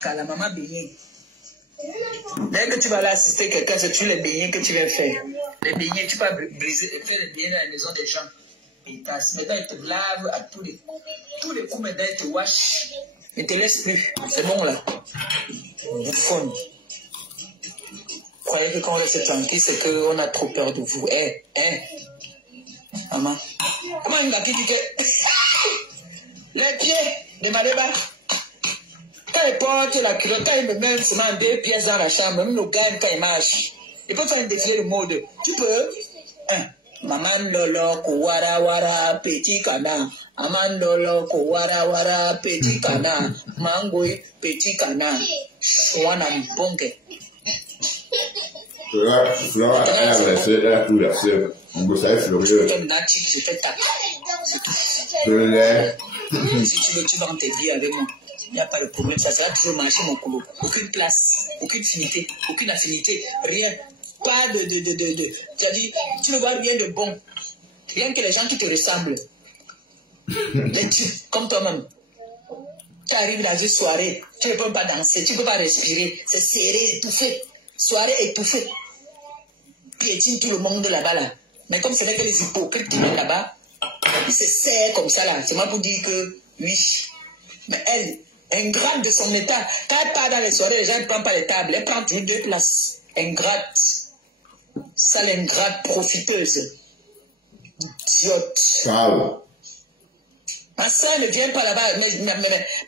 Quand la maman baignée. Dès que tu vas aller assister quelqu'un, c'est tu les beignets que tu vas faire. Les beignets, tu vas briser, faire les beignets dans la maison des gens. Et maintenant, ils te lavent à tous les coups. Tous les coups, maintenant, ils te washent. Ils ne te laissent plus. C'est bon, là. Bouffonne. Vous croyez que quand on reste tranquille, c'est qu'on a trop peur de vous. Maman. Comment il m'a dit que... Les pieds de Maléba. Quand il porte la culotte, quand il me met seulement 2 pièces dans la chambre, même le gars, quand il marche, il peut faire un défilé de mode. Tu peux? Maman lolo ko wara wara petit canard. Maman lolo ko wara wara petit canard. Mangoy petit canard. Wana mbonge. Flora, elle a laissé, elle a tout laissé. On peut ça fleurieux. Comme Nati, je fais taper. Je l'ai. Si tu veux, tu vas en t'aider avec moi. Il n'y a pas de problème. Ça sera toujours marcher mon couloir. Aucune place, aucune finité, aucune affinité, rien. Pas de. Tu as dit, tu ne vois rien de bon. Rien que les gens qui te ressemblent. Les types, comme toi-même. Tu arrives dans une soirée, tu ne peux pas danser, tu ne peux pas respirer. C'est serré, étouffé. Soirée étouffée. Piétine tout le monde là-bas là. Mais comme ce n'est que les hypocrites qui viennent là-bas, ils se serrent comme ça là. C'est moi pour dire que oui. Mais elle, ingrate de son état. Quand elle part dans les soirées, les gens ne prennent pas les tables. Elle prend toujours 2 places. Ingrate. Sale ingrate profiteuse. Idiote. Ciao. Ma soeur ne vient pas là-bas.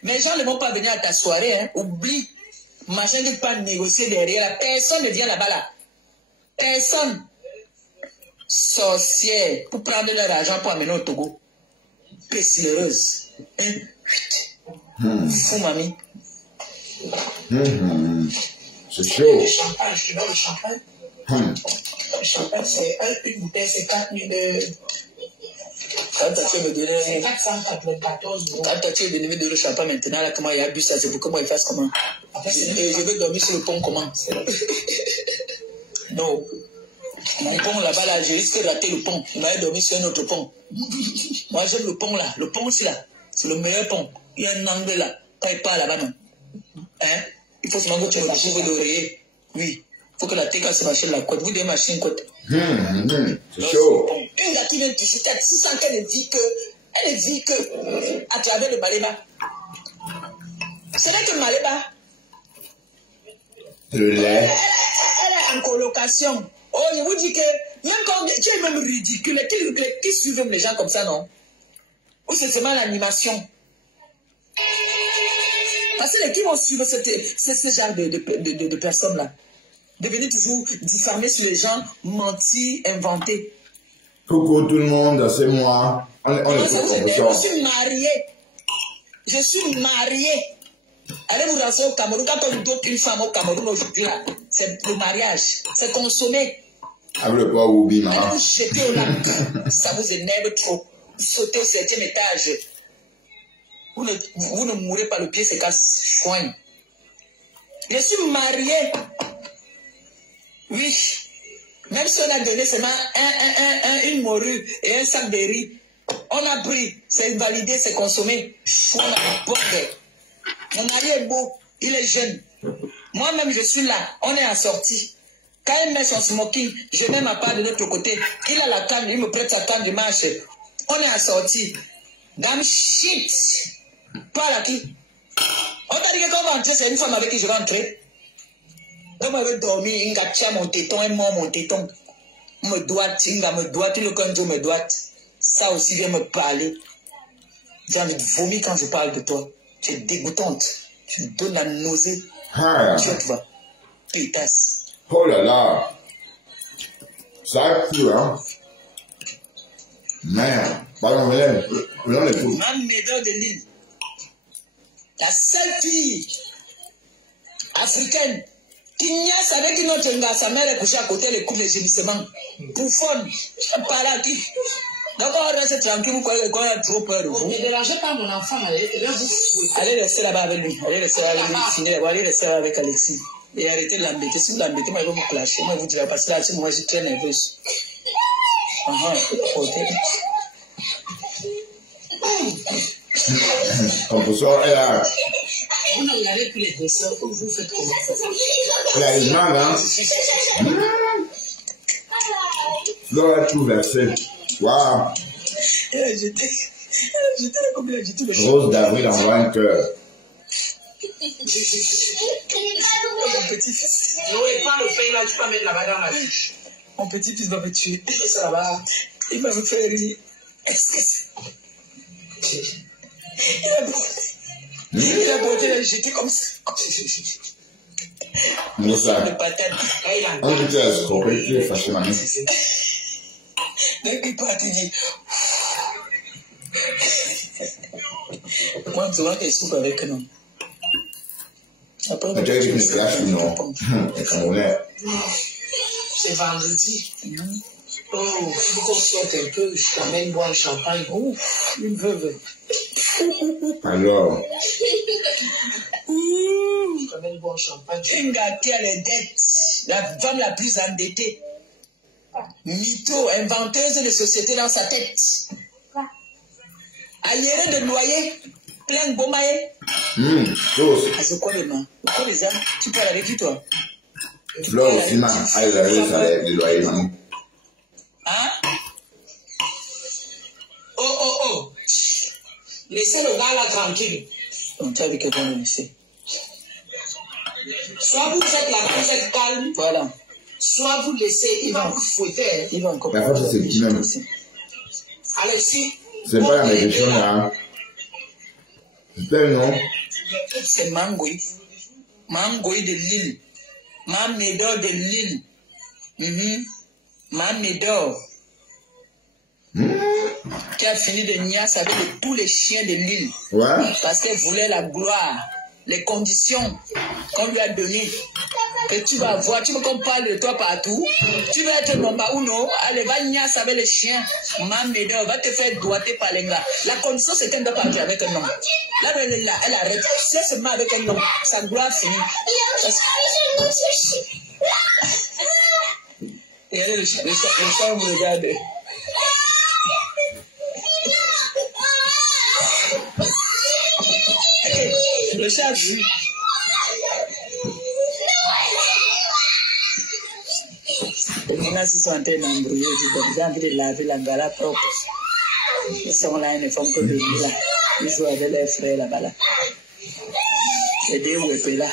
Mais les gens ne vont pas venir à ta soirée. Hein. Oublie. Machin ne peut pas négocier derrière. Personne ne vient là-bas là. Personne. Sorcière. Pour prendre leur argent pour amener au Togo. Pesséreuse. Fou, mamie. C'est chaud. Le champagne, je te donne le champagne. Le champagne, c'est une bouteille, c'est 4000. Quand tu as me donner 494 euros. Quand tu as donné de champagne maintenant, là, comment il a bu ça, c'est pour comment il fasse comment. Je veux dormir sur le pont comment. Non. Mon pont là-bas, là, je risque de rater le pont. Il m'a dormi sur un autre pont. Moi, j'aime le pont là. Le pont aussi là. C'est le meilleur pont. Il y a un angle là. Quand il part là-bas, non. Hein? Il faut seulement que tu me trouves l'oreiller. Oui. Il faut que la TK se machine la côte. Vous devez machine côte. C'est chaud. Une gars qui vient de chuter, tu sens qu'elle ne vit que à travers le Maléba. Ce n'est que Maléba. Le lait. Elle est en colocation. Oh, je vous dis que même quand tu es même ridicule, qui suivent les gens comme ça, non? Ou c'est seulement l'animation? Parce que qui vont suivre ce genre de personnes-là? De venir toujours diffamer sur les gens, mentir, inventer. Coucou tout le monde, c'est moi. Je suis mariée. Je suis mariée. Allez vous lancer au Cameroun. Quand on dope une femme au Cameroun aujourd'hui, c'est le mariage. C'est consommé. Avec le poids Oubi, maman. Allez vous jeter au lac. Ça vous énerve trop. Vous sautez au 7e étage. Vous ne mourrez pas, le pied se casse. Soigne. Je suis mariée. Oui. Même si on a donné seulement une morue et un sac de riz, on a pris. C'est validé, c'est consommé. Mon mari est beau, il est jeune. Moi-même, je suis là. On est assortis. Quand il met son smoking, je mets ma part de l'autre côté. Il a la canne, il me prête sa canne de marche. On est assortis. Damn shit. Pas là qui. On t'a dit que quand on va entrer, c'est une femme avec qui je vais entrer. Donc, moi, je vais dormir, il va tirer mon téton, et moi, mon téton. Me doite, il va me doite, le conjo me doite. Ça aussi vient me parler. J'ai envie de vomir quand je parle de toi. Tu es dégoûtante. Tu me donnes la nausée. Tu vois. Pétasse. Oh là là. Ça a plu, hein. Merde. Pardon, Mélène. Ma médaille de l'île. La seule fille africaine qui niaise avec une autre gars, sa mère est couchée à côté, elle écoute les gémissements. Bouffonne. Pas là qui. Donc on reste tranquille, vous croyez qu'on a trop peur de vous. Ne dérangez pas mon enfant, allez rester là-bas avec lui. Allez rester là avec lui, finir, allez rester là avec Alexis. Et arrêtez de l'embêter. Si vous l'embêtez, moi je vais vous clasher. Moi je vous dirai parce que là, moi je suis très nerveuse. On peut sortir là. Vous ne regardez plus les dessins, vous faites comment ça? La demande, hein? Là, tout versé. Waouh! J'étais comme il a jeté le Rose d'avril envoie un cœur. Mon petit-fils. Non, pas le pain là, tu peux mettre là-bas dans la fiche. Mon petit-fils va me tuer. C'est ça là-bas. Il va me faire rire. Il a porté la jeter comme ça. Moussa. Le patate. On peut dire ce qu'on peut plus facilement. Dès qu'il part, il dit. Moi, souvent, il soupe avec un homme. Après, Mais tu as dit que c'est là, non. Et Camerounais. C'est vendredi. Oh, il faut qu'on sorte un peu. Je t'amène boire un champagne. oh, une veuve. Alors, Je t'amène boire un champagne. Une gâtée à les dettes. La femme la plus endettée. Mytho, inventeuse de société dans sa tête. Ailleurs de loyer, plein de bomaye. tous. Ah, c'est quoi les mains? Pourquoi les âmes? Tu parles avec qui toi? Là aussi, man, elle a le salaire de loyer, maman. Hein? Oh. Laissez le gars là tranquille. On t'a avec quelqu'un de lycée. Soit vous faites vous êtes calme. Voilà. Soit vous laissez, il va vous fouetter. Il va encore. La force, c'est qui même? Alexis. C'est pas la réflexion, là. C'est un nom. C'est Mangoï. Mangoï de Lille. Mamédor de Lille. Mamédor. Qui a fini de niasse avec tous les chiens de Lille. Ouais. Parce qu'elle voulait la gloire. Les conditions qu'on lui a données. Que tu vas voir, tu veux qu'on parle de toi partout. Tu vas être nomba ou non. Allez, va niasse avec les chiens. Mamédor va te faire doigter par les gars. La condition, c'est qu'elle doit partir avec un homme. Là, elle arrête. Si elle se met avec un homme, sa gloire finit. Regardez le chat, vous regardez. Le chat, oui. Les gens sont en train d'embrouiller, ils ont envie de laver la gala propre. Ils sont là, ils ne font que venir là. Ils jouent avec leurs frères là-bas. Là. C'est des wépés là.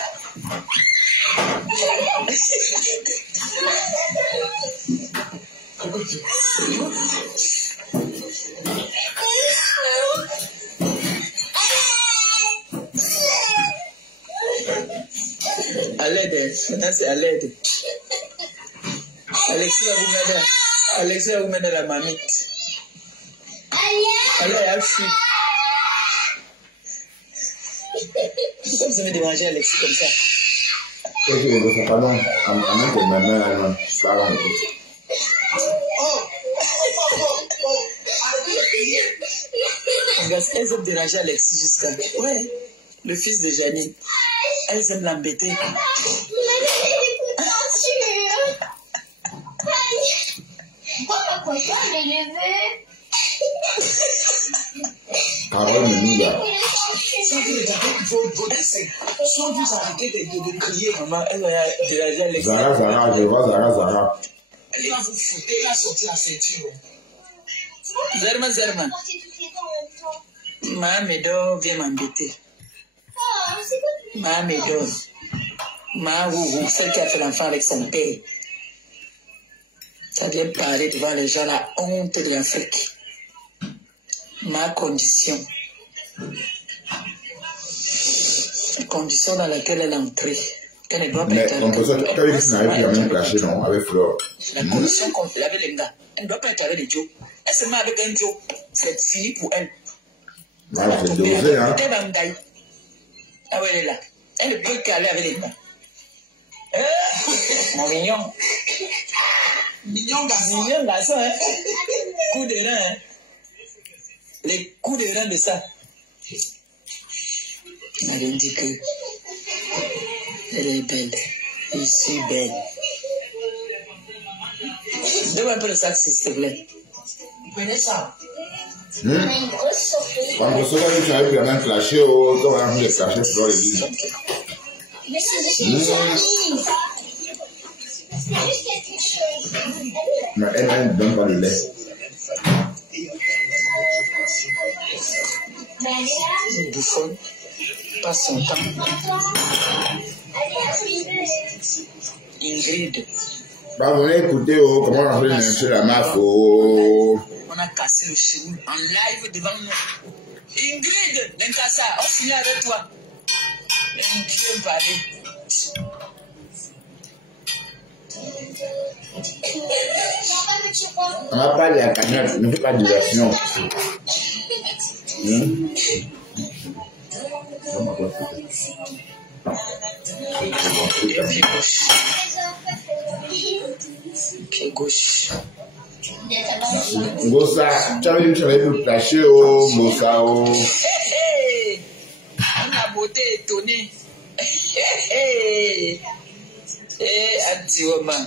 À l'aide, maintenant c'est à l'aide. Alexis va vous mettre la mamite. Alors, il y a fui. Pourquoi vous avez dérangé Alexis comme ça? Je ne sais pas, non. Ma mère, parle. Elles aiment déranger Alexis jusqu'à. Ouais, le fils de Janine. Elles aiment l'embêter. Carole Menouga. Si vous regardez vos dessins, soit vous arrêtez de crier. Maman, elle va déranger Alexis. Zara, je vois Zara. Elle va vous foutre, elle va sortir la ceinture. Zerma. Mamédor vient m'embêter. Mamédor. Mahourou, celle qui a fait l'enfant avec son père. Ça vient parler devant les gens la honte de l'Afrique. Ma condition. La condition dans laquelle elle est entrée. Elle ne doit pas être avec. Mais on peut ça, n'avait plus la même cachée, non, avec Flore. La condition qu'on fait avec les gars. Elle ne doit pas être avec les Joe. Elle se met avec un Joe. C'est fini pour elle. Voilà, c'est dosé, hein. Ah ouais, elle est là. Elle ne peut qu'aller avec les gars. Mon mignon. Mignon garçon. Mignon garçon, hein. Coup de rein, hein. Les coups de rein de ça. Elle dit que elle est belle. Je suis belle. Donne-moi un peu le sac, s'il te plaît. Vous prenez ça. On a une grosse surprise. Quand tu sais que tu as eu la main flashée, oh, quand on a vu les flashés sur l'église. Mais elle ne donne pas le lait. Une bouffonne passe son temps. Ingrid. Bah, vous venez écouter, oh, comment on a fait sur la maf, oh. On a cassé le Séoul en live devant nous. Ingrid, Nenkasa, on finit avec toi. Ingrid parler. On n'a pas les cagnottes, ne fais pas de diversion. Pied gauche. Gossa, tu avais dit que tu avais pu placer au Gossa. On a beauté étonnée. Anti-woman.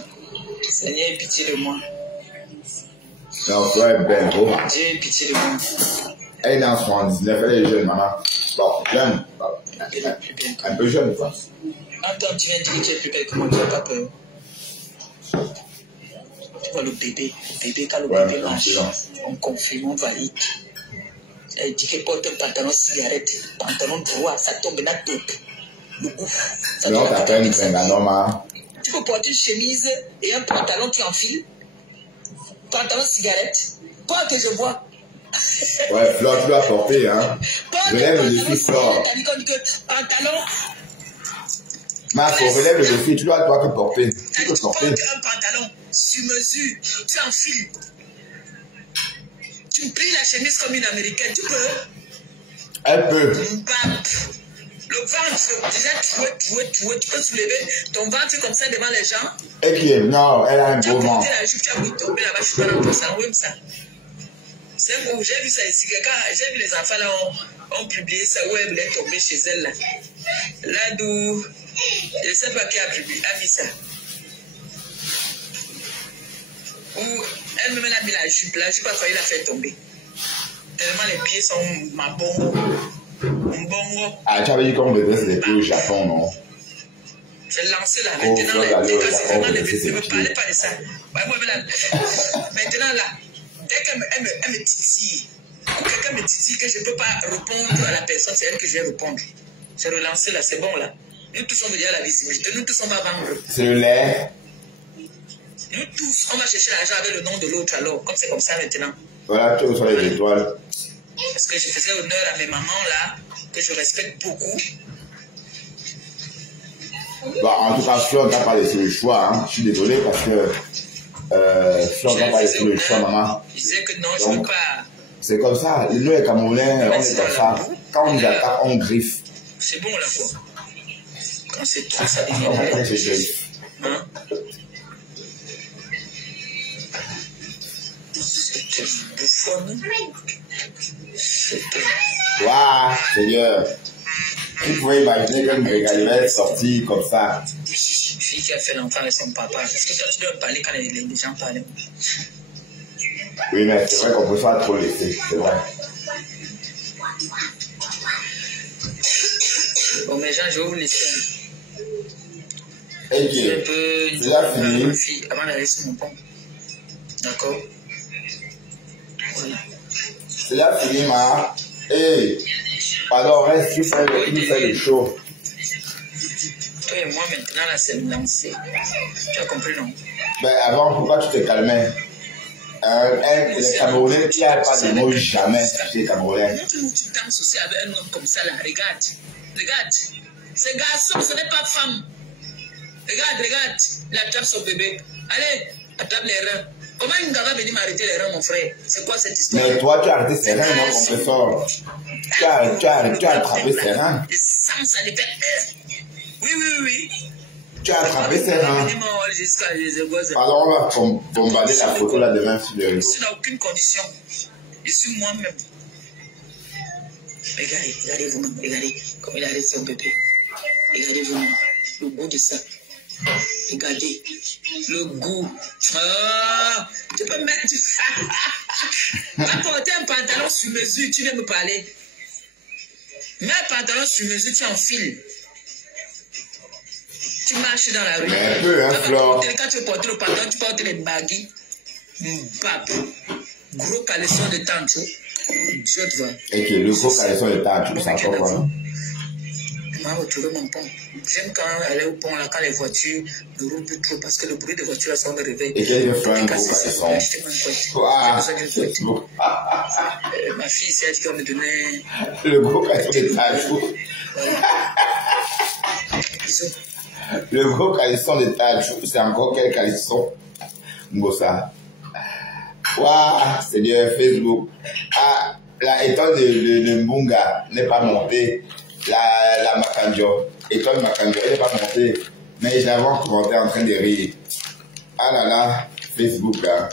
Seigneur, pitié de moi. Non, tu es belle, oh. Dieu, pitié de moi. Elle est en 79, elle est jeune, maman. Bon, jeune. Un peu jeune, quoi. Attends, tu viens de dire que tu es plus belle que moi, tu n'as pas peur. Tu vois le bébé, quand le bébé marche, on confirme, on valide. Elle dit qu'elle porte un pantalon cigarette, pantalon droit, ça tombe dans la tête. Le gouffre. Non, t'as pas une normal. Tu peux porter une chemise et un pantalon qui enfile. Pantalon cigarette. Toi que je vois. Ouais, Flore, tu dois porter, hein. Relève le défi, Flore. Pantalon. Ma, faut relève le défi, tu dois toi que porter. Tu peux porter. Tu portes un pantalon sur mesure, tu enfiles. Tu me plies la chemise comme une américaine, tu peux. Elle peut. Le ventre, déjà tu peux soulever ton ventre comme ça devant les gens. Et qui est, non, elle a un beau ventre. Tu as jupe, tu as voulu tomber là-bas, je suis pas dans ton sang, oui, ça. C'est bon, j'ai vu ça ici, j'ai vu les enfants là, ont publié ça, où elle voulait tomber chez elle là. Là d'où, je ne sais pas qui a mis ça. Où elle-même a mis la jupe a failli la faire tomber. Tellement les pieds sont mabongo. Ah, tu avais dit qu'on devait se découvrir au Japon, non? J'ai lancé là, maintenant, ne me parlez pas de ça. Maintenant là, dès qu'elle me titille, ou quelqu'un me titille que je ne peux pas répondre à la personne, c'est elle que je vais répondre. J'ai relancé là, c'est bon là. Nous tous, on veut dire la visibilité, nous tous, on va vendre. C'est le lait. Nous tous, on va chercher l'argent avec le nom de l'autre alors, comme c'est comme ça maintenant. Voilà, tu reçois les étoiles. Parce que je faisais honneur à mes mamans là, que je respecte beaucoup. Bah, en tout cas, Flore n'a pas laissé le choix. Hein. Je suis désolé parce que Flore n'a pas laissé le choix, maman. Je disais que non, je ne veux pas. C'est comme ça. Nous, les Camerounais, on est comme ça. Quand on nous attaque, on griffe. C'est bon là quoi. Quand c'est trop, ça devient. C'est griffe. Hein? C'était bouffonne. C'était. Waouh, Seigneur. Tu pouvais imaginer qu'une régalée sortie comme ça. Une fille qui a fait l'enfant de son papa. Est-ce que toi tu dois parler quand les gens parlent? Oui, mais c'est vrai qu'on peut pas trop laisser, c'est vrai. Bon, mais Jean, je vais vous laisser. Et qui un peu c'est la fille avant d'aller sur mon pont. D'accord? Voilà. C'est la fille, ma. Hey, pardon, reste, tu fais le show. Toi et moi, maintenant, là, c'est lancé. Tu as compris, non? Ben, avant, pourquoi tu te calmais? Les Camerounais, qui n'ont pas de mots jamais chez les Camerounais. Montre-nous, tu danses aussi avec un homme comme ça, là. Regarde. Regarde. Ce garçon, ce n'est pas femme. Regarde. Il attrape son bébé. Allez, attrape les reins. Comment une gars va venir m'arrêter les reins, mon frère? C'est quoi cette histoire? Mais toi, tu as arrêté ses reins, mon professeur. Tu as attrapé ses reins. Le sang, ça les pète. Oui. Tu as attrapé ses reins. Pardon, on va bombarder la photo là demain sur le réseau. Je n'ai aucune condition. Je suis moi-même. Regardez vous-même. Regardez comme il arrête son bébé. Regardez vous-même. Le goût de ça. Regardez. Le goût. Ah, tu peux mettre ça. Va porter un pantalon sur mesure, tu viens me parler. Mets un pantalon sur mesure, tu enfiles. Tu marches dans la rue. Mais un peu, hein, Flore. Quand tu portes le pantalon, tu portes les baguilles. Gros caleçon de tante. Je te vois. Et que le gros caleçon de tante, tu sais encore quoi? Je m'ai retrouvé mon pont. J'aime quand aller au pont, là, quand les voitures ne roulent plus trop, parce que le bruit des voitures sont de réveil. Et qu'elle veut faire un gros caleçon. Ma fille, c'est elle qui va me donner. Le gros caleçon de tante. Le gros caleçon de tante, c'est encore quel caleçon? Mbossa. Waouh, c'est du Facebook. Ah, la étoile de Mbunga n'est pas montée. La Makanjo, étoile Makanjo, elle n'est pas montée. Mais je l'avais en commentaire en train de rire. Ah là là, Facebook, hein.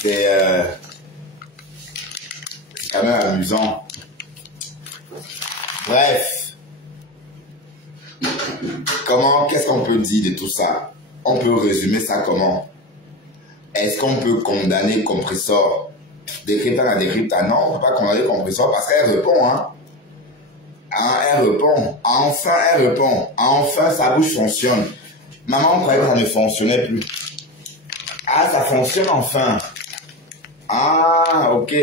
C'est quand même amusant. Bref. Qu'est-ce qu'on peut dire de tout ça? On peut résumer ça comment? Est-ce qu'on peut condamner Compressor? Décryptant à décryptant? Non, on ne peut pas condamner Compressor parce qu'elle répond, hein. Elle répond. Enfin, elle répond. Enfin, sa bouche fonctionne. Maman, on croyait que ça ne fonctionnait plus. Ah, ça fonctionne enfin. Ah, ok.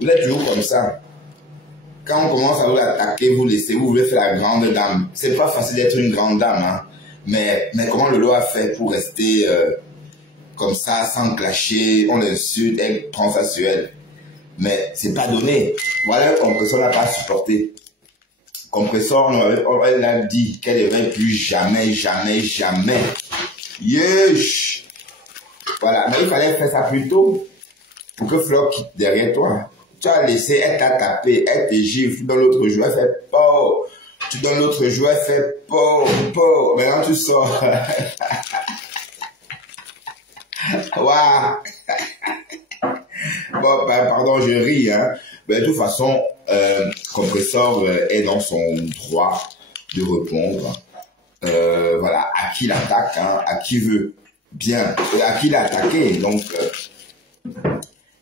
Vous êtes toujours comme ça. Quand on commence à vous attaquer, vous laissez, vous voulez faire la grande dame. C'est pas facile d'être une grande dame, hein. Mais comment le lot a fait pour rester comme ça, sans clasher, on l'insulte, elle prend ça sur elle. Mais c'est pas donné. Voilà, Compressor n'a pas supporté. Compressor, elle a dit qu'elle ne va plus jamais. Yesh. Voilà, mais il fallait faire ça plus tôt pour que Flore quitte derrière toi. Tu as laissé, elle t'a tapé, elle te gifle, tu donnes l'autre jour, elle fait pau. Tu donnes l'autre jour, elle fait pau. Maintenant tu sors. Waouh. Bon, ben, pardon, je ris, hein. Mais de toute façon, Compressor est dans son droit de répondre. Voilà, à qui l'attaque, hein, à qui veut bien, à qui l'a attaqué. Donc,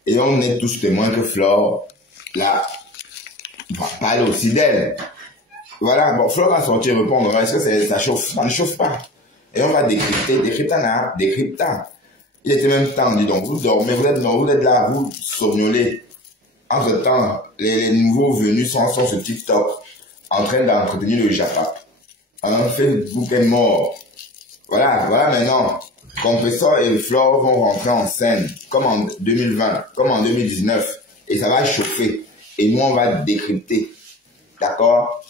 et on est tous témoins que Flore, là, va parler aussi d'elle. Voilà, bon, Flore va sortir répondre. Est-ce que ça chauffe? Ça ne chauffe pas. Et on va décryptant. Il était même temps, dis donc, vous dormez, vous êtes là, vous somnolez. Entre-temps, les nouveaux venus sont sur TikTok, en train d'entretenir le Japon. Facebook est mort. Voilà maintenant, Compressor et Flore vont rentrer en scène, comme en 2020, comme en 2019, et ça va chauffer. Et nous, on va décrypter. D'accord?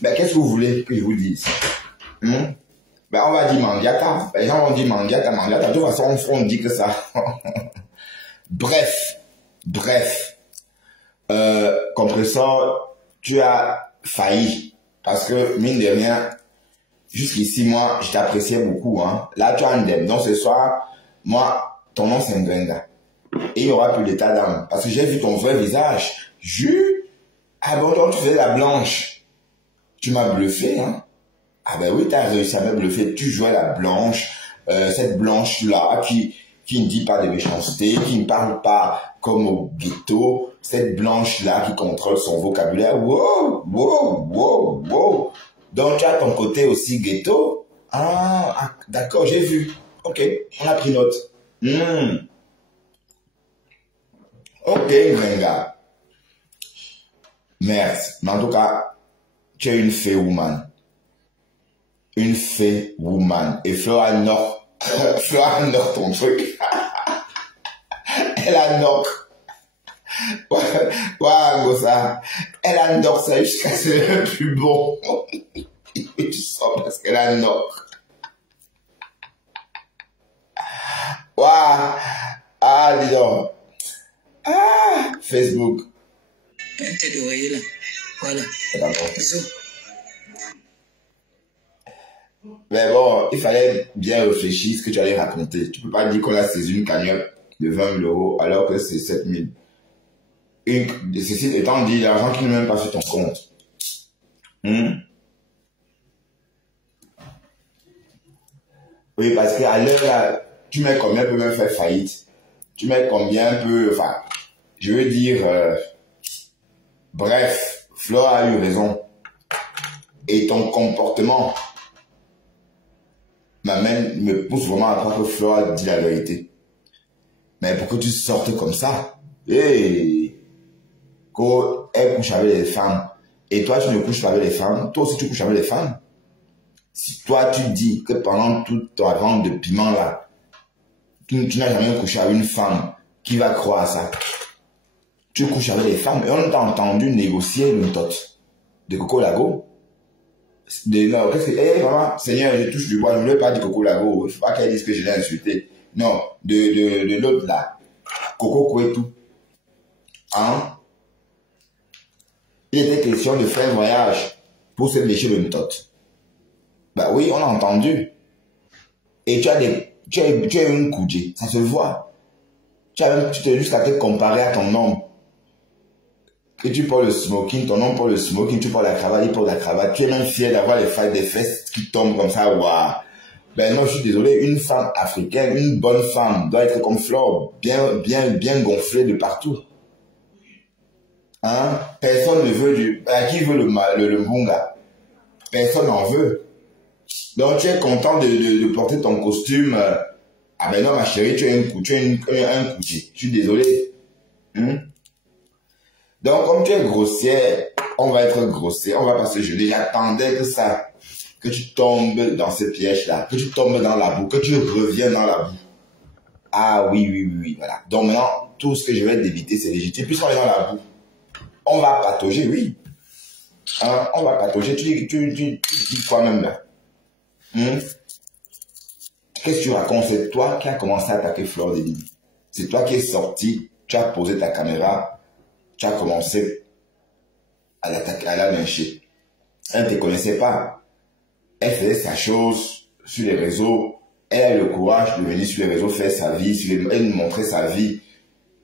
Ben, qu'est-ce que vous voulez que je vous dise? Ben, on va dire Mandiata. Les gens vont dire Mandiata. De toute façon, on dit que ça. Bref. Compressor, tu as failli. Parce que, mine de rien, jusqu'ici, moi, je t'appréciais beaucoup, hein. Là, tu as un dème. Donc, ce soir, moi, ton nom, c'est Ngwenga. Et il n'y aura plus d'état d'âme. Parce que j'ai vu ton vrai visage. Ah bon, donc, tu faisais la blanche. Tu m'as bluffé, hein. Ah ben oui, tu as réussi à me bluffer. Tu jouais la blanche, cette blanche-là qui ne dit pas de méchanceté, qui ne parle pas comme au ghetto, cette blanche-là qui contrôle son vocabulaire. Wow. Donc tu as ton côté aussi ghetto. Ah d'accord, j'ai vu. Ok, on a pris note. Ok, Ngwenga. Merci. Mais en tout cas, tu es une fée woman. Une fée woman. Et Flore a knock ton truc. Elle a knock. Ouais, ça. Elle a knock ça jusqu'à ce que c'est le plus bon. Et tu sens parce qu'elle a knock. Waouh. Ah, dis donc. Ah, Facebook. T'es de là. Voilà. Bisous. Mais bon, il fallait bien réfléchir ce que tu allais raconter. Tu peux pas dire qu'on a saisi une cagnotte de 20 000 € alors que c'est 7 000. Ceci étant dit, l'argent qui n'est même pas sur ton compte. Oui, parce qu'à l'heure là, tu mets combien peut même faire faillite? Tu mets combien peut, enfin, je veux dire, bref, Flore a eu raison. Et ton comportement me pousse vraiment à croire que Flore a dit la vérité. Mais pour que tu sortes comme ça, qu'elle couche avec les femmes, et toi tu ne couches pas avec les femmes, toi aussi tu couches avec les femmes. Si toi tu dis que pendant toute ta vente de piment là, tu n'as jamais couché avec une femme, qui va croire à ça? Tu couches avec les femmes, et on t'a entendu négocier une tote de Coco Lago. Non, qu'est-ce que, maman, Seigneur, je touche du bois, je ne veux pas du Coco Lago, il ne faut pas qu'elle dise que je l'ai insulté. Non, de l'autre là, Coco Kouetou. Hein? Il était question de faire un voyage pour se lécher une tote. Bah oui, on a entendu. Et tu as une coudée, ça se voit. Tu t'es juste à te comparer à ton homme. Que tu portes le smoking, ton homme porte le smoking, tu portes la cravate, il porte la cravate. Tu es même fier d'avoir des fesses qui tombent comme ça, waouh. Ben non, je suis désolé, une femme africaine, une bonne femme doit être comme Flore, bien gonflée de partout. Hein? Personne ne veut à qui veut le bunga? Personne n'en veut. Donc tu es content de porter ton costume. Ah ben non, ma chérie, tu as un coutil. Je suis désolé. Donc comme tu es grossière, on va être grossière, on va pas se jeter. J'attendais que ça, que tu tombes dans ce piège-là, que tu tombes dans la boue, que tu reviens dans la boue. Ah oui, voilà. Donc maintenant, tout ce que je vais t'éviter, c'est légitime. Puisqu'on est dans la boue, on va patauger, oui. Hein, on va patauger. Tu dis toi-même là. Qu'est-ce que tu racontes? C'est toi qui as commencé à attaquer Flore des Lys. C'est toi qui es sorti, tu as posé ta caméra, tu as commencé à l'attaquer, à la lyncher. Elle ne te connaissait pas. Elle faisait sa chose sur les réseaux. Elle a eu le courage de venir sur les réseaux faire sa vie, elle nous montrait sa vie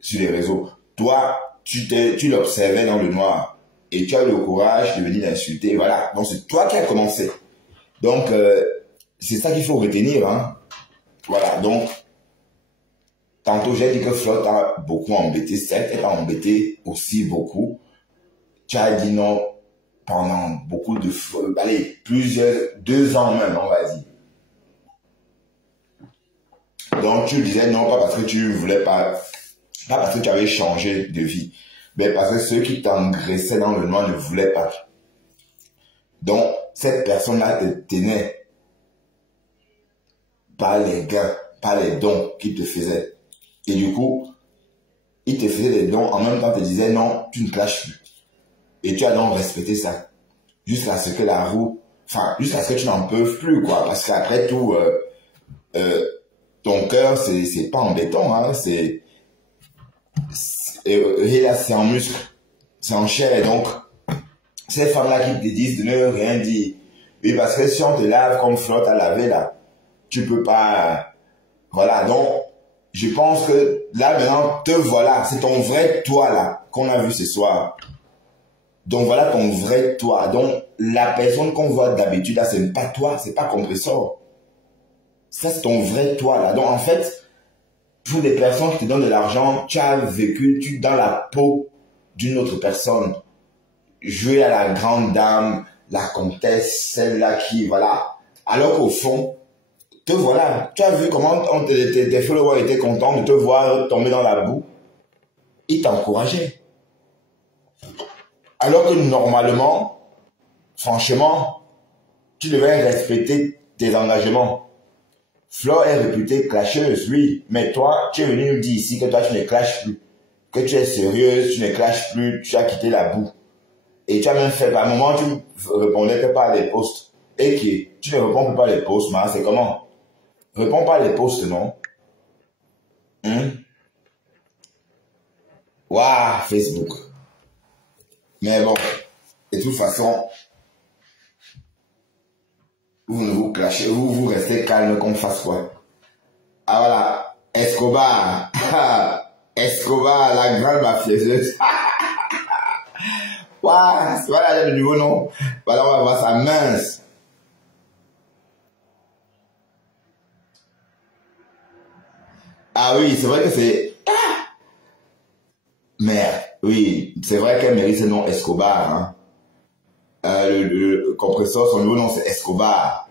sur les réseaux. Toi, tu l'observais dans le noir et tu as eu le courage de venir l'insulter. Voilà. Donc c'est toi qui as commencé. Donc c'est ça qu'il faut retenir. Hein. Voilà. Donc tantôt j'ai dit que Flore t'a beaucoup embêté. Certes, elle t'a embêté aussi beaucoup. Tu as dit non pendant beaucoup de fois. Allez, 2 ans même, on va dire. Donc tu disais non, pas parce que tu voulais pas parce que tu avais changé de vie, mais parce que ceux qui t'engraissaient dans le noir ne voulaient pas. Donc cette personne-là te tenait par les gains, par les dons qu'il te faisait. Et du coup, il te faisait des dons, en même temps te disait non, tu ne clashes plus. Et tu as donc respecté ça. Jusqu'à ce que la roue, enfin, jusqu'à ce que tu n'en peux plus, quoi. Parce qu'après tout, ton cœur, c'est pas en béton, hein, et là, c'est en muscle, c'est en chair. Donc, ces femmes-là qui te disent de ne rien dire. Oui, parce que si on te lave comme Flore t'a lavé, là, tu peux pas, voilà. Donc, je pense que là, maintenant, te voilà, c'est ton vrai toi, là, qu'on a vu ce soir. Donc, voilà ton vrai toi. Donc, la personne qu'on voit d'habitude, là, c'est pas toi, c'est pas Compressor. Ça, c'est ton vrai toi, là. Donc, en fait, pour les personnes qui te donnent de l'argent, tu as vécu dans la peau d'une autre personne. Jouer à la grande dame, la comtesse, celle-là qui, voilà. Alors qu'au fond, te voilà. Tu as vu comment tes followers étaient contents de te voir tomber dans la boue. Ils t'encourageaient. Alors que normalement, franchement, tu devais respecter tes engagements. Flore est réputée clasheuse, oui, mais toi, tu es venu nous dire ici que toi, tu ne clashes plus, que tu es sérieuse, tu ne clashes plus, tu as quitté la boue. Et tu as même fait, à un moment, tu ne répondais que par les posts. Et qui, tu ne réponds plus par les posts, mais c'est comment? Réponds pas les posts, non? Waouh, Facebook. Mais bon, de toute façon, vous ne vous clashez, vous restez calme qu'on fasse quoi. Ah voilà, Escobar, Escobar, la grande mafieuse. Waouh, voilà le nouveau nom. Voilà, on va voir ça mince. Ah oui, c'est vrai que c'est... Mais oui, c'est vrai qu'elle mérite ce nom Escobar. Hein. Le compresseur, son nouveau nom c'est Escobar.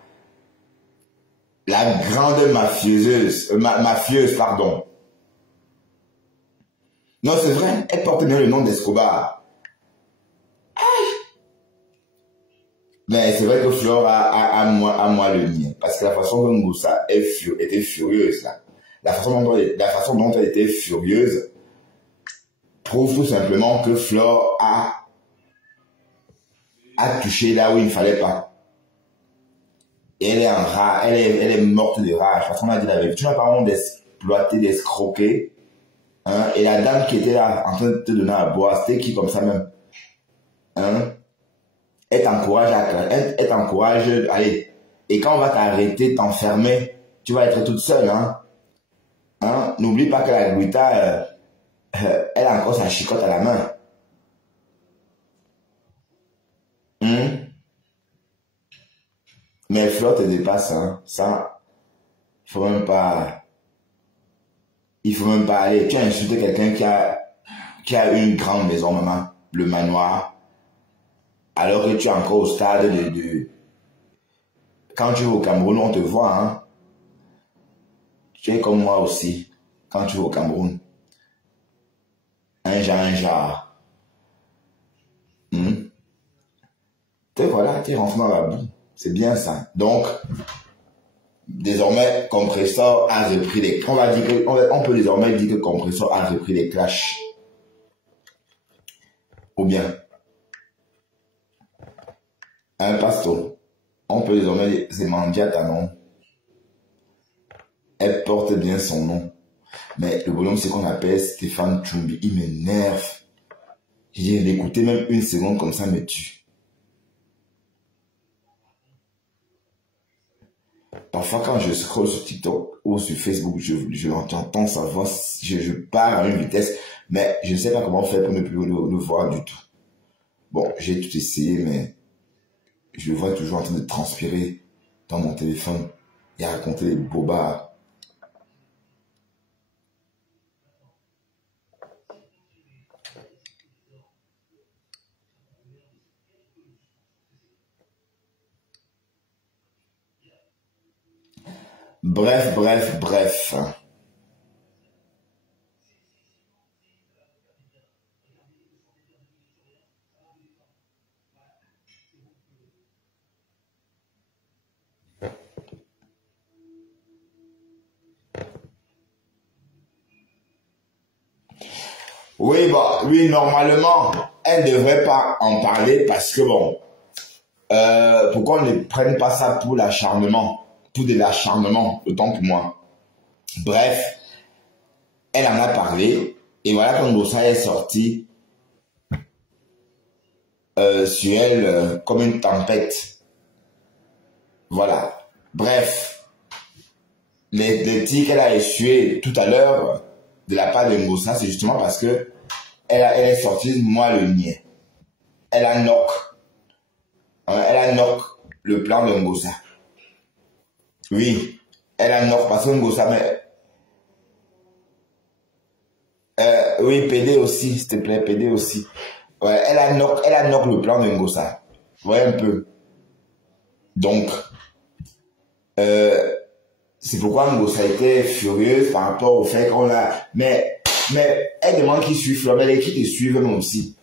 La grande mafieuse, pardon. Non, c'est vrai, elle porte bien le nom d'Escobar. Mais c'est vrai que Flore a moi le mien. Parce que la façon dont Moussa était furieuse, là. La façon dont elle était furieuse prouve tout simplement que Flore a touché là où il ne fallait pas. Et elle est en rage, elle est morte de rage. Parce qu'on a dit la vérité. Tu n'as pas honte d'exploiter, d'escroquer. Hein? Et la dame qui était là en train de te donner à boire, c'était qui comme ça même? Hein? Elle t'encourage allez. Et quand on va t'arrêter, t'enfermer, tu vas être toute seule, hein. Hein? N'oublie pas que la Guita, elle a encore sa chicotte à la main. Mais Flore te dépasse, hein. Ça, il faut même pas aller. Tu as insulté quelqu'un qui a une grande maison, maman, le manoir. Alors que tu es encore au stade de... Quand tu es au Cameroun, on te voit, hein. Tu es comme moi aussi, quand tu es au Cameroun. Un genre. Et voilà, tu es rentré dans la boue. C'est bien ça. Donc, désormais, Compressor a repris les... On peut désormais dire que Compressor a repris les clashs. Ou bien... Un pasto, on peut désormais dire c'est Mandiata, non? Elle porte bien son nom. Mais le bonhomme, c'est qu'on appelle Stéphane Tchoumbi. Il m'énerve. J'ai l'écouté même une seconde comme ça me tue. Parfois, quand je scrolle sur TikTok ou sur Facebook, je l'entends sa voix, je pars à une vitesse, mais je ne sais pas comment faire pour ne plus le voir du tout. Bon, j'ai tout essayé, mais je le vois toujours en train de transpirer dans mon téléphone et à raconter des bobards. Bref. Oui, normalement, elle ne devrait pas en parler parce que bon, pourquoi on ne prenne pas ça pour l'acharnement, pour de l'acharnement, autant que moi. Bref, elle en a parlé, et voilà quand Moussa est sorti sur elle comme une tempête. Voilà. Bref, les tirs qu'elle a essuyés tout à l'heure de la part de Moussa, c'est justement parce que elle est sortie, moi le niais. Elle a knock le plan de Moussa. Oui, elle a knock parce que Moussa, mais oui, PD aussi, s'il te plaît, PD aussi. Ouais, elle a knock le plan de Ngossa. Voyez un peu. Donc, c'est pourquoi Ngossa était furieuse par rapport au fait qu'on a... Mais elle demande qui suit Flore, mais qui te suivent même aussi.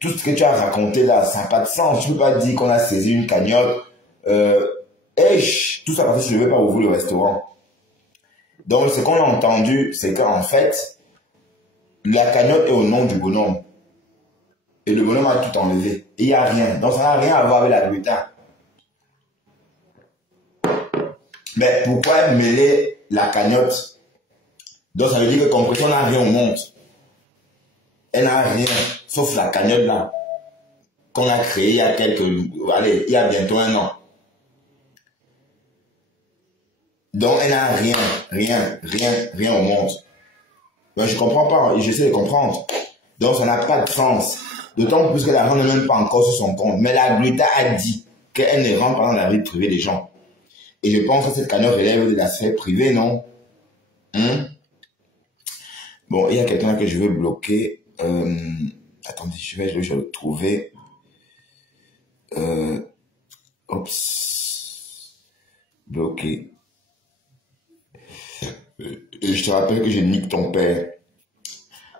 Tout ce que tu as raconté là, ça n'a pas de sens. Tu ne peux pas dire qu'on a saisi une cagnotte. Tout ça parce que je ne vais pas ouvrir le restaurant. Donc, ce qu'on a entendu, c'est qu'en fait, la cagnotte est au nom du bonhomme. Et le bonhomme a tout enlevé. Et il n'y a rien. Donc, ça n'a rien à voir avec la Guita. Mais pourquoi mêler la cagnotte? Donc, ça veut dire que Compression n'a rien au monde. Elle n'a rien, sauf la cagnotte là, qu'on a créée il y a il y a bientôt 1 an. Donc, elle n'a rien au monde. Donc, je comprends pas, j'essaie de comprendre. Donc, ça n'a pas de sens. D'autant plus que l'argent n'est même pas encore sur son compte. Mais la Guita a dit qu'elle ne rentre pas dans la vie privée des gens. Et je pense que cette cagnotte relève de la sphère privée, non? Bon, il y a quelqu'un que je veux bloquer. Attendez, je vais le trouver. Bloqué. Et je te rappelle que je nique ton père.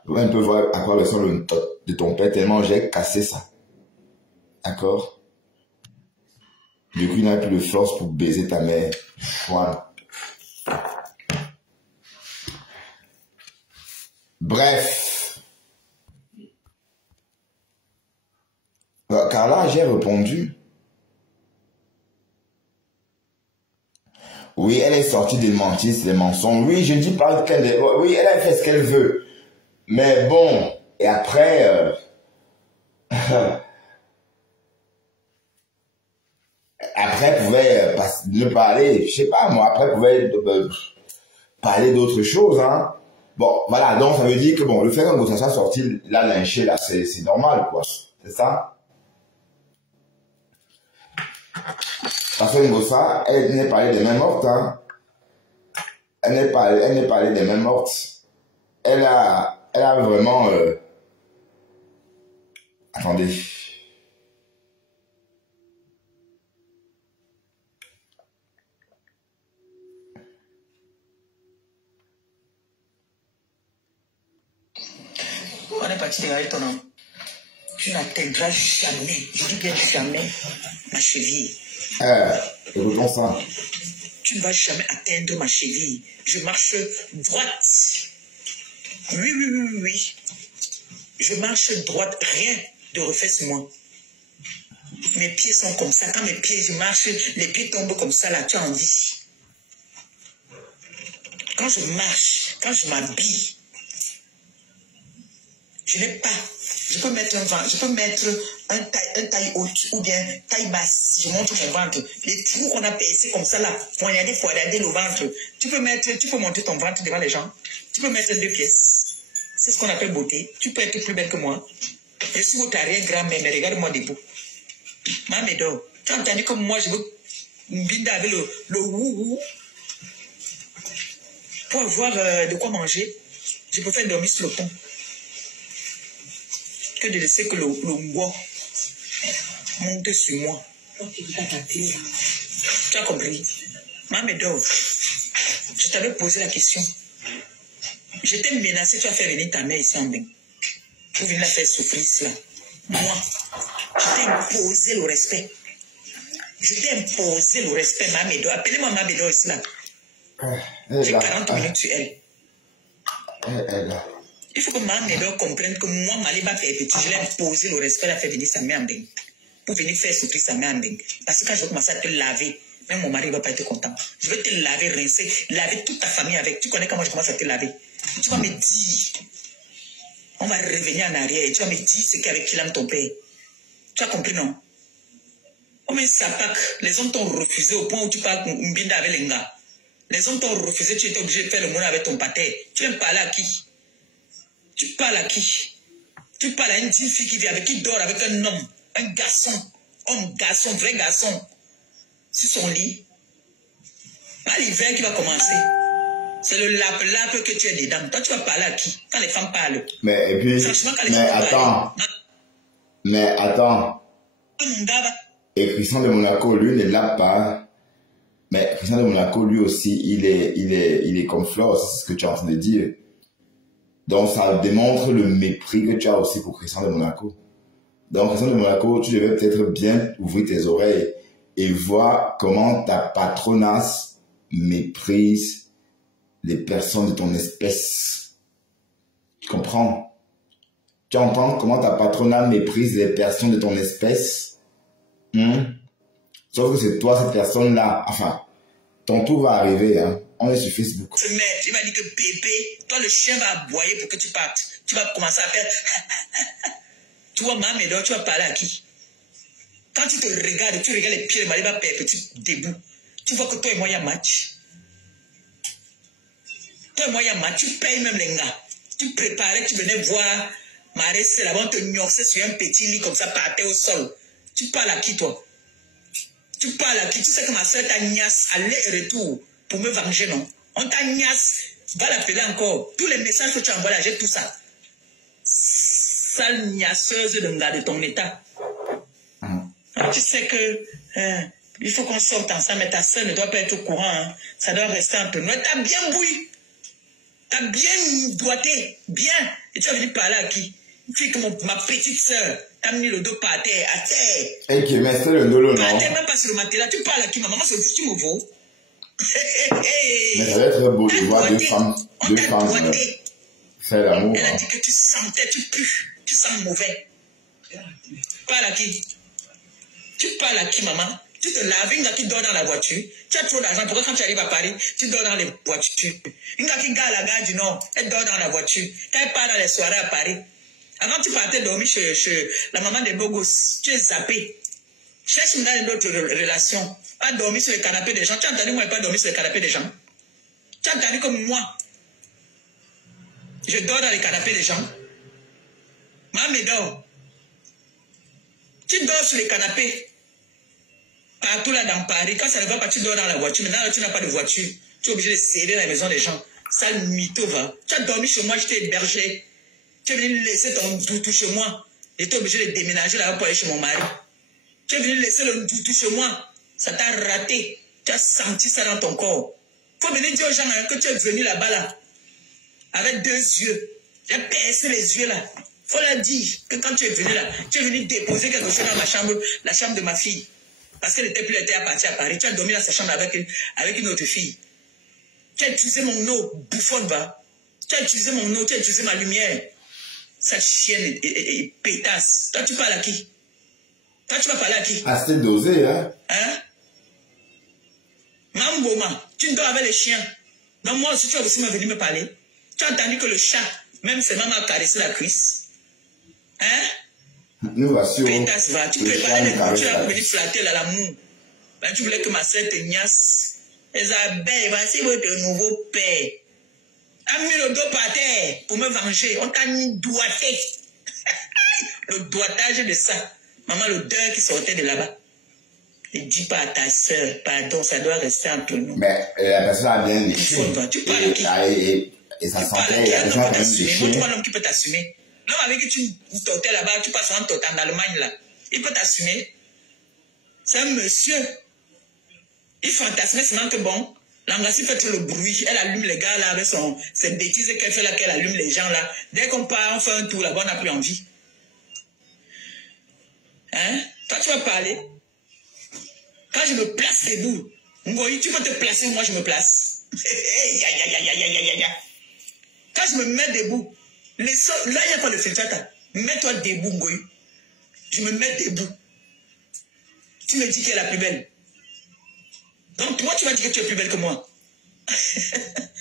On va un peu voir à quoi ressemble le top de ton père, tellement j'ai cassé ça. D'accord? Du coup, il n'a plus de force pour baiser ta mère. Voilà. Bref. Carla, j'ai répondu. Oui, elle est sortie des mentir, des mensonges. Oui, je ne dis pas qu'elle... Oui, elle a fait ce qu'elle veut. Mais bon, et après... après, elle pouvait ne parler, je sais pas moi, après, elle pouvait parler d'autres choses, hein. Bon, voilà, donc ça veut dire que, bon, le fait qu'un gosse soit sorti, l'a lynché, là, c'est normal, quoi. C'est ça? Parce que Ngossa, elle n'est pas allée des mêmes mortes, hein. Elle n'est pas allée des mêmes mortes. Elle a vraiment... Attendez. On est parti regarder ton nom. Tu n'atteindras jamais, je dis bien jamais, ma cheville. Écoutons ça. Tu ne vas jamais atteindre ma cheville. Je marche droite. Oui. Je marche droite, rien de refais-moi. Mes pieds sont comme ça. Quand mes pieds, je marche, les pieds tombent comme ça, là, tu as envie. Quand je marche, quand je m'habille, je n'ai pas. Je peux mettre un taille haute ou bien taille basse. Je montre mon ventre. Les trous qu'on a percés comme ça là, poignarder le ventre. Tu peux monter ton ventre devant les gens. Tu peux mettre 2 pièces. C'est ce qu'on appelle beauté. Tu peux être plus belle que moi. Je suis votre arrière-grand-mère, mais regarde-moi debout. Ma médo, tu as entendu comme moi je veux binder avec le wou-wou. Pour avoir de quoi manger, je préfère dormir sur le pont que de laisser que le bois monte sur moi. Tu as compris? Ma médo, je t'avais posé la question. Je t'ai menacé, tu as fait venir ta mère ici en bain. Pour venir la faire souffrir cela. Moi, je t'ai imposé le respect. Ma médo. Appelez-moi ma médo ici là. J'ai 40 minutes sur elle. Il faut que ma mère comprenne que moi, Maliba Petit, je l'ai imposé le respect, à faire venir sa mère en bain. Pour venir faire souffrir sa mère en bain. Parce que quand je vais commencer à te laver, même mon mari ne va pas être content. Je vais te laver, rincer, laver toute ta famille avec. Tu connais comment je commence à te laver. Tu vas me dire. On va revenir en arrière et tu vas me dire ce qu'avec qui l'aime ton père. Tu as compris, non? Comme un sapac, les hommes t'ont refusé au point où tu parles mbinda avec les gars. Les hommes t'ont refusé, tu étais obligé de faire le monde avec ton pâté. Tu viens parler à qui? Tu parles à qui? Tu parles à une fille qui vit avec, qui dort avec un homme, un garçon, vrai garçon, sur son lit. Pas l'hiver qui va commencer. C'est le lap que tu es dedans. Toi, tu vas parler à qui? Quand les femmes parlent. Mais et puis, mais attends. Et Christian de Monaco, lui, ne l'a pas. Mais Christian de Monaco, lui aussi, il est comme Flore, c'est ce que tu es en train de dire. Donc, ça démontre le mépris que tu as aussi pour Christian de Monaco. Donc, Christian de Monaco, tu devais peut-être bien ouvrir tes oreilles et voir comment ta patronasse méprise les personnes de ton espèce. Tu comprends? Tu entends comment ta patronasse méprise les personnes de ton espèce? Sauf que c'est toi, cette personne-là. Enfin, ton tour va arriver, hein. On est sur Facebook. Il va dire que bébé, toi le chien va aboyer pour que tu partes. Tu vas commencer à faire... Tu vois, ma médor, tu vas parler à qui? Quand tu te regardes, tu regardes les pieds de Maliba Père Petit debout. Tu vois que toi et moi, il y a match. Toi et moi, il y a match. Tu payes même les gars. Tu préparais, tu venais voir Marès là-bas, on te gnorsait sur un petit lit comme ça, par terre au sol. Tu parles à qui, toi? Tu parles à qui? Tu sais que ma soeur t'a gnasse aller et retour pour me venger, non? On t'a gnasse Va l'appeler encore. Tous les messages que tu envoies là, jette tout ça. Sale niaiseuse de ton état. Tu sais que il faut qu'on sorte ensemble, mais ta soeur ne doit pas être au courant. Hein. Ça doit rester entre nous. T'as bien bouilli. T'as bien doigté. Bien. Et tu as venu parler à qui? Une fille comme ma petite soeur. T'as mis le dos par terre, à terre. Et qui met le dos, non? Par terre, même pas sur le matelas. Tu parles à qui, maman? Tu me vaux. Mais ça va être beau de voir deux femmes faire l'amour. Elle a dit que tu sentais, tu pues, tu sens mauvais. Parle à qui? Tu parles à qui, maman? Tu te laves, une gars qui dort dans la voiture. Tu as trop d'argent, pourquoi quand tu arrives à Paris, tu dors dans les voitures? Une gars qui gare à la gare du Nord, elle dort dans la voiture. Quand elle part dans les soirées à Paris, avant tu partais dormir chez la maman des beaux gosses, tu es zappé. Cherche dans une autre relation. Pas dormir sur le canapé des gens. Tu as entendu moi pas dormir sur le canapé des gens? Tu as entendu comme moi? Je dors dans les canapés des gens. Maman dort. Tu dors sur les canapés. Partout là dans Paris. Quand ça ne va pas, tu dors dans la voiture. Maintenant, tu n'as pas de voiture. Tu es obligé de serrer dans la maison des gens. Sale mytho, va. Tu as dormi chez moi, je t'ai hébergé. Tu es venu laisser ton doutou chez moi. J'étais obligé de déménager là-bas pour aller chez mon mari. Tu es venu laisser le doutou chez moi. Ça t'a raté. Tu as senti ça dans ton corps. Il faut venir dire aux gens hein, que tu es venu là-bas là. Avec 2 yeux. J'ai percé les yeux là. Il faut leur dire que quand tu es venu là, tu es venu déposer quelque chose dans ma chambre, la chambre de ma fille. Parce qu'elle n'était plus partie à Paris. Tu as dormi dans sa chambre avec une autre fille. Tu as utilisé mon eau bouffonne, va. Tu as utilisé mon eau, tu as utilisé ma lumière. Cette chienne et pétasse. Toi, tu parles à qui? Toi, tu vas parler à qui? Assez dosé, hein? Hein? Mamboma, tu dors avec les chiens. Donc moi aussi, tu as aussi venu me parler. Tu as entendu que le chat, même ses mamans a caressé la cuisse. Hein? Nous voici au... Pétasse, va. Tu préparais les nourritures pour venir flatter l'amour. Ben, tu voulais que ma soeur te niasse. Les abeilles, voici votre nouveau père. A mis le dos par terre pour me venger. On t'a doigté. Le doigtage de ça. Maman, l'odeur qui sortait de là-bas. Ne dis pas à ta soeur, pardon, ça doit rester entre nous. Mais la personne a bien léché. Tu parles à qui? Et ça sentait, la personne a bien léché. Montre-moi l'homme qui peut t'assumer. L'homme avec qui tu tortais là-bas, tu passes en tortant en Allemagne là. Il peut t'assumer. C'est un monsieur. Il fantasmait seulement que bon, l'anglais fait tout le bruit. Elle allume les gars là avec ses bêtises qu'elle fait là, qu'elle allume les gens là. Dès qu'on part, on fait un tour là-bas, on n'a plus envie. Hein? Toi, tu vas parler. Quand je me place debout, Ngoyi, tu peux te placer où moi je me place. Quand je me mets debout, là, il n'y a pas le filtre. Mets-toi debout, Ngoyi. Je me mets debout. Tu me dis qu'elle est la plus belle. Donc, toi, tu vas dire que tu es plus belle que moi.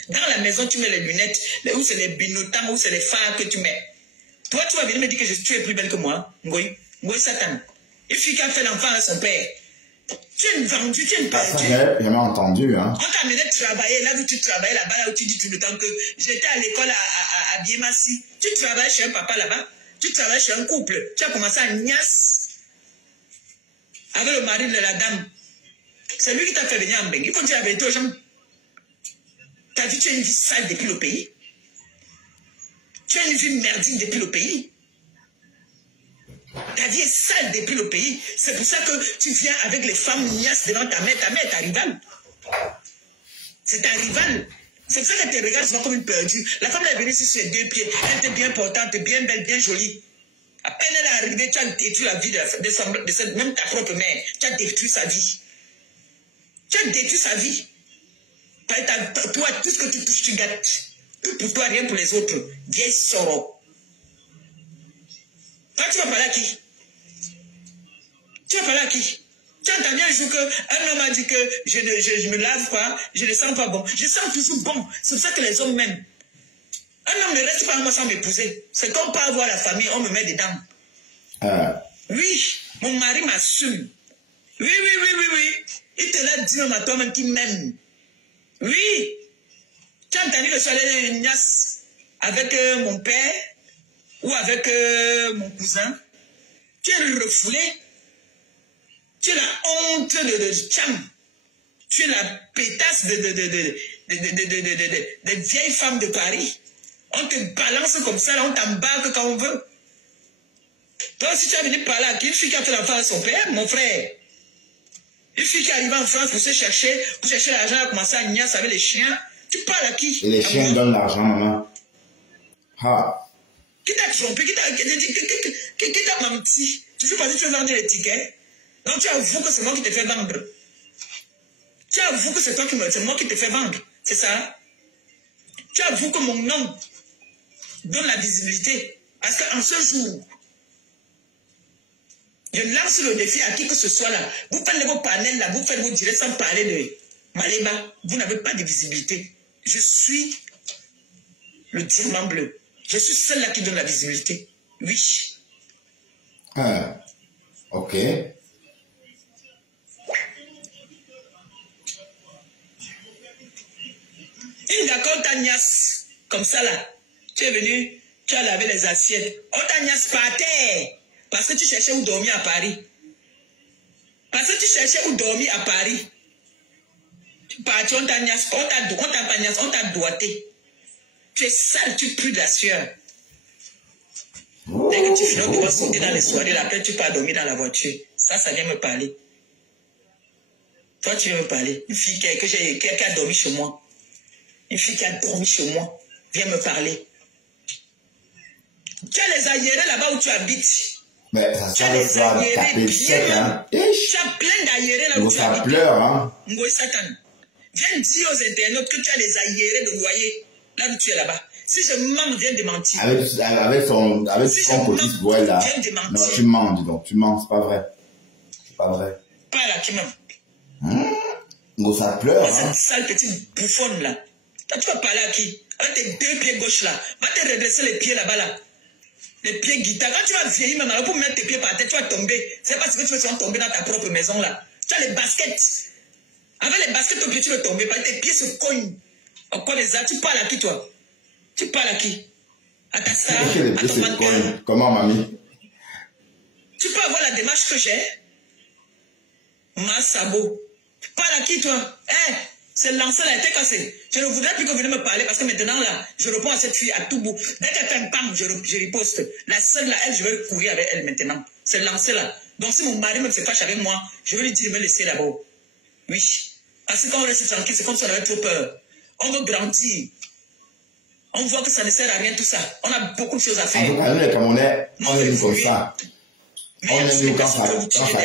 Dans la maison, tu mets les lunettes, où c'est les binotants, où c'est les phares que tu mets. Toi, tu vas venir me dire que tu es plus belle que moi, Ngoyi. Ngoyi Satan. Une fille qui a fait l'enfant à son père. Tu es vendu, tu es perdu. J'ai jamais entendu, hein. On t'a amené travailler, là où tu travaillais là-bas, là où tu dis tout le temps que j'étais à l'école à Biemassi. Tu travailles chez un papa là-bas, tu travailles chez un couple. Tu as commencé à niasse avec le mari de la dame. C'est lui qui t'a fait venir en Bengue. Il faut dire la vérité aux gens. Ta vie, tu as une vie sale depuis le pays. Tu as une vie merdique depuis le pays. Ta vie est sale depuis le pays. C'est pour ça que tu viens avec les femmes niasses devant ta mère. Ta mère est ta rivale. C'est ta rivale. C'est pour ça qu'elle te regarde souvent comme une perdue. La femme elle est venue sur ses 2 pieds. Elle était bien portante, bien belle, bien jolie. À peine elle est arrivée, tu as détruit la vie de cette, même ta propre mère. Tu as détruit sa vie. Tu as détruit sa vie. Toi, tout ce que tu touches, tu gâtes. Tout pour toi, rien pour les autres. Vieille soro. Toi, tu vas parler à qui? Tu vas parler à qui? Tu as entendu un jour qu'un homme a dit que je me lave pas, je ne sens pas bon. Je sens toujours bon. C'est pour ça que les hommes m'aiment. Un homme ne reste pas moi sans m'épouser. C'est qu'on part voir la famille, on me met dedans. Oui, mon mari m'assume. Oui. Il te l'a dit à toi-même qu'il m'aime. Oui. Tu as entendu que je suis allé niasse avec mon père ou avec mon cousin. Tu es refoulé. Tu es la honte de Tcham. Tu es la pétasse des vieilles femmes de Paris. On te balance comme ça, là, on t'embarque quand on veut. Toi, si tu as venu parler à qui? Une fille qui a fait l'enfant à son père, mon frère. Une fille qui arrive en France pour chercher l'argent, a commencé à niaiser avec les chiens. Tu parles à qui? Et les chiens donnent l'argent, maman. Ah. Qui t'a trompé? Qui t'a menti? Toujours pas dit que tu veux vendre les tickets. Donc tu avoues que c'est moi qui te fais vendre. Tu avoues que c'est moi qui te fais vendre. C'est ça? Tu avoues que mon nom donne la visibilité. Parce qu'en ce jour, je lance le défi à qui que ce soit là. Vous prenez vos panels là, vous faites vos directs sans parler de Maléba. Vous n'avez pas de visibilité. Je suis le diamant bleu. Je suis celle-là qui donne la visibilité. Oui. Ah. Ok. Une d'accord t'agnasse comme ça là. Tu es venu, tu as lavé les assiettes. On t'agnasse par terre. Parce que tu cherchais où dormir à Paris. Parce que tu cherchais où dormir à Paris. Tu partis, on t'agnasse, on t'a doigté. Tu es sale, tu pues de la sueur. Dès que tu finis, tu vas sauter dans les soirées, là, après tu pars dormir dans la voiture. Ça vient me parler. Toi, tu viens me parler. Une fille qui a dormi chez moi. Une fille qui a dormi chez moi. Viens me parler. Tu as les aérés là-bas où tu habites. Mais ça sent le taper sec, hein. Tu as plein d'aérés là où tu habites. Ça pleure, hein. Ngoï Satan. Viens dire aux internautes que tu as les aérés de loyer là où tu es là-bas. Si je mens, viens de mentir. Avec son petit bois là. Viens de mentir. Non, tu mens, dis donc. Tu mens, c'est pas vrai. C'est pas vrai. Pas là qui ment. Donc ça pleure, hein. Cette sale petite bouffonne là. Toi, tu vas parler à qui? Avec tes deux pieds gauche là. Va te redresser les pieds là-bas là. Les pieds guitare. Quand tu vas vieillir même, pour mettre tes pieds par terre, tu vas tomber. C'est pas ce que tu vas tomber dans ta propre maison là. Tu as les baskets. Avec les baskets au pied, tu vas tomber. Parce que tes pieds se cognent. Encore les arts. Tu parles à qui toi? Tu parles à qui? À ta soeur? À ton mannequin? Comment, mamie? Tu peux avoir la démarche que j'ai? Ma sabot. Tu parles à qui toi? C'est lancé là, t'es cassé. Je ne voudrais plus que vous venez me parler parce que maintenant là, je réponds à cette fille à tout bout. Dès qu'elle fait un pam, je riposte. La seule là, elle, je vais courir avec elle maintenant. C'est lancé là. Donc si mon mari me se fâche avec moi, je vais lui dire de me laisser d'abord. Oui. Parce que quand on reste tranquille, c'est comme si on avait trop peur. On veut grandir. On voit que ça ne sert à rien tout ça. On a beaucoup de choses à faire. En tout cas, nous les Camerounais, on est comme ça. On est nous quand ça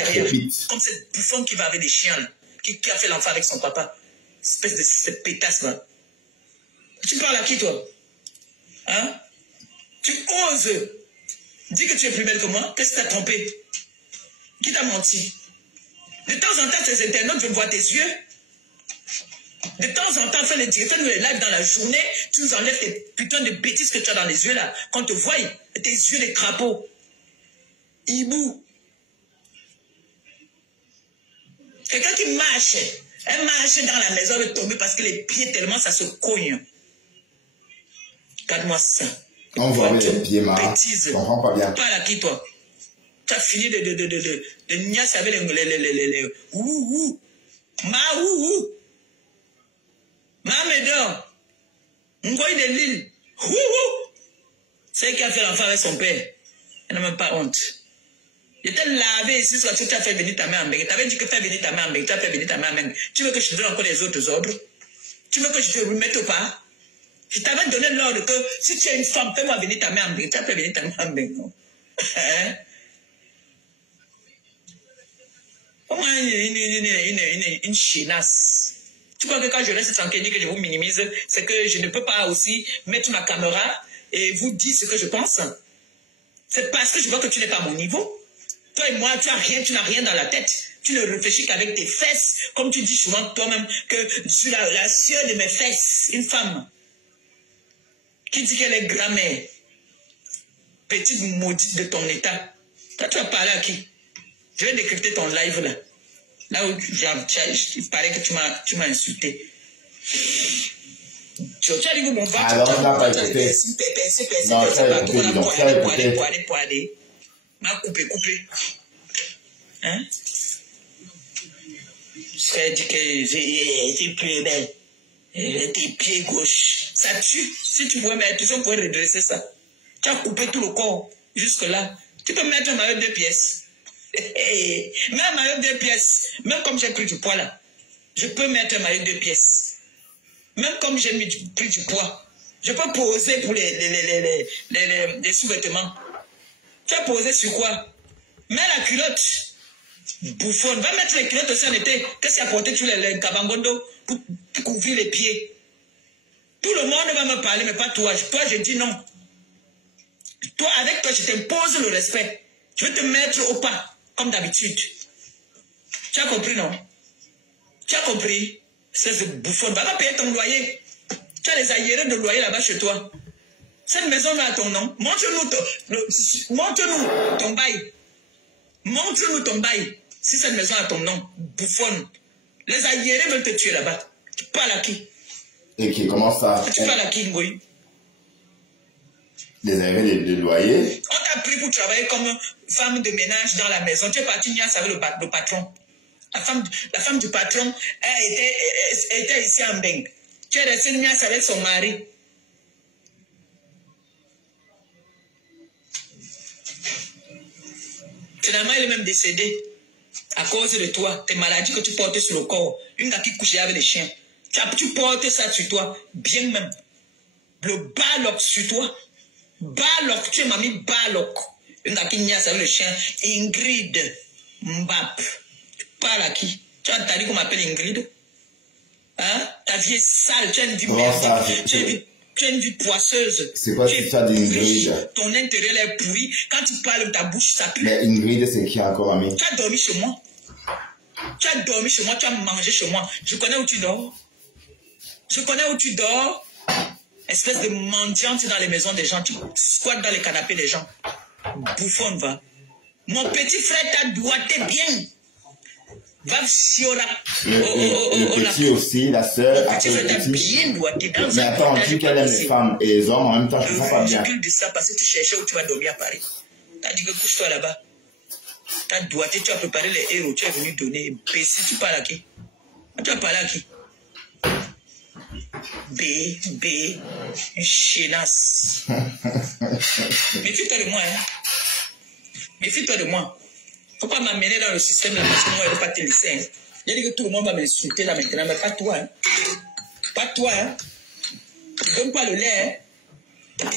crépite. Comme cette bouffonne qui va avec des chiens là, qui a fait l'enfant avec son papa. Espèce de cette pétasse là. Tu parles à qui toi? Hein? Tu oses dire que tu es plus belle que moi? Qu'est-ce que tu as trompé? Qui t'a menti? De temps en temps, tes internautes veulent voir tes yeux. De temps en temps, fais-nous les lives dans la journée, tu nous enlèves tes putains de bêtises que tu as dans les yeux là. Quand on te voit, tes yeux de crapaud. Hibou. Quelqu'un qui marche. Elle marche dans la maison, elle est tombée parce que les pieds tellement ça se cogne. Regarde-moi ça. On voit les pieds, ma. Bêtise. Je comprends pas bien. Parle à qui toi? Tu as fini de niasse avec les ouh. Ma ouh. Ma médor. Ngoï de l'île. Ouh. C'est qui a fait l'enfant avec son père. Elle n'a même pas honte. Je t'ai lavé ici, soit tu as fait venir ta mère en Bengue. Tu avais dit que faire venir ta mère en Bengue. Tu as fait venir ta mère en Bengue. Tu veux que je te donne encore les autres ordres? Tu veux que je te remette ou pas? Je t'avais donné l'ordre que si tu es une femme, fais-moi venir ta mère en Bengue. Tu as fait venir ta mère en Bengue. Hein? Comment une chinasse? Tu crois que quand je reste tranquille et que je vous minimise, c'est que je ne peux pas aussi mettre ma caméra et vous dire ce que je pense? C'est parce que je vois que tu n'es pas à mon niveau. Toi et moi, tu n'as rien dans la tête. Tu ne réfléchis qu'avec tes fesses. Comme tu dis souvent toi-même que je suis la sueur de mes fesses. Une femme qui dit qu'elle est grand-mère. Petite maudite de ton état. Toi, tu vas parler à qui? Je vais décrypter ton live là. Là où il paraît que tu m'as insulté. Tu as dit que mon ventre, alors, on n'a pas écouté. Non, ça a écouté, dis donc, ça a écouté. M'a coupé. Hein? Je t'ai dit que j'ai plus belle. Tes pieds gauches. Ça tue. Si tu pouvais mettre, tu pourrais redresser ça. Tu as coupé tout le corps jusque-là. Tu peux mettre un maillot de 2 pièces. Même un maillot de 2 pièces. Même comme j'ai pris du poids là. Je peux mettre un maillot de 2 pièces. Même comme j'ai pris du poids. Je peux poser pour les sous-vêtements. Tu as posé sur quoi? Mets la culotte. Bouffonne. Va mettre les culottes aussi en été. Qu'est-ce qu'il y a porté sur les cabangondo pour couvrir les pieds? Tout le monde va me parler, mais pas toi. Toi, je dis non. Toi, avec toi, je t'impose le respect. Je vais te mettre au pas, comme d'habitude. Tu as compris, non? Tu as compris? C'est bouffonne. Va pas payer ton loyer. Tu as les aérés de loyer là-bas chez toi. Cette maison-là a ton nom. Montre-nous ton bail. Montre-nous ton bail. Si cette maison a ton nom, bouffonne. Les aérés veulent te tuer là-bas. Tu parles à qui? Et qui comment ça? Tu parles à qui, Ngoï? Les aérés de loyer? On t'a pris pour travailler comme femme de ménage dans la maison. Tu es parti niasse avec le patron. La femme du patron était ici en Beng. Tu es resté niasse avec son mari. Finalement, il est même décédé à cause de toi, tes maladies que tu portes sur le corps. Une gars qui couchait avec les chiens. Tu portes ça sur toi, bien même. Le baloc sur toi. Baloc, tu es mamie Baloc. Une gars qui niasse avec le chien. Ingrid Mbap. Tu parles à qui? Tu as entendu qu'on m'appelle Ingrid? Hein? Ta vie est sale, tu as une vie merdique. Tu as une vie poisseuse. C'est quoi ça d'Ingrid? Ton intérieur est pourri. Quand tu parles, ta bouche, ça pue. Mais Ingrid, c'est qui encore, ami? Tu as dormi chez moi. Tu as dormi chez moi, tu as mangé chez moi. Je connais où tu dors. Je connais où tu dors. Espèce de mendiante dans les maisons des gens. Tu squattes dans les canapés des gens. Bouffonne, va. Mon petit frère t'a doigté bien. Va sur la... Le petit aussi, la sœur. Le petit frère t'a bien doigté. Mais attends, on dit qu'elle aime les femmes et les hommes en même temps, je ne comprends pas bien. Je dis ça parce que tu cherchais où tu vas dormir à Paris. Tu as dit que couche-toi là-bas. Tu as doigté, tu as préparé les héros, tu es venu donner. Si tu parles à qui? Tu as parlé à qui? Une chenasse. Méfie-toi de moi, hein. Méfie-toi de moi. Faut pas m'amener dans le système là parce que moi, je ne vais pas te laisser. Hein. J'ai dit que tout le monde va m'insulter là maintenant, mais pas toi, hein. Pas toi, hein. Tu ne donnes pas le lait, hein.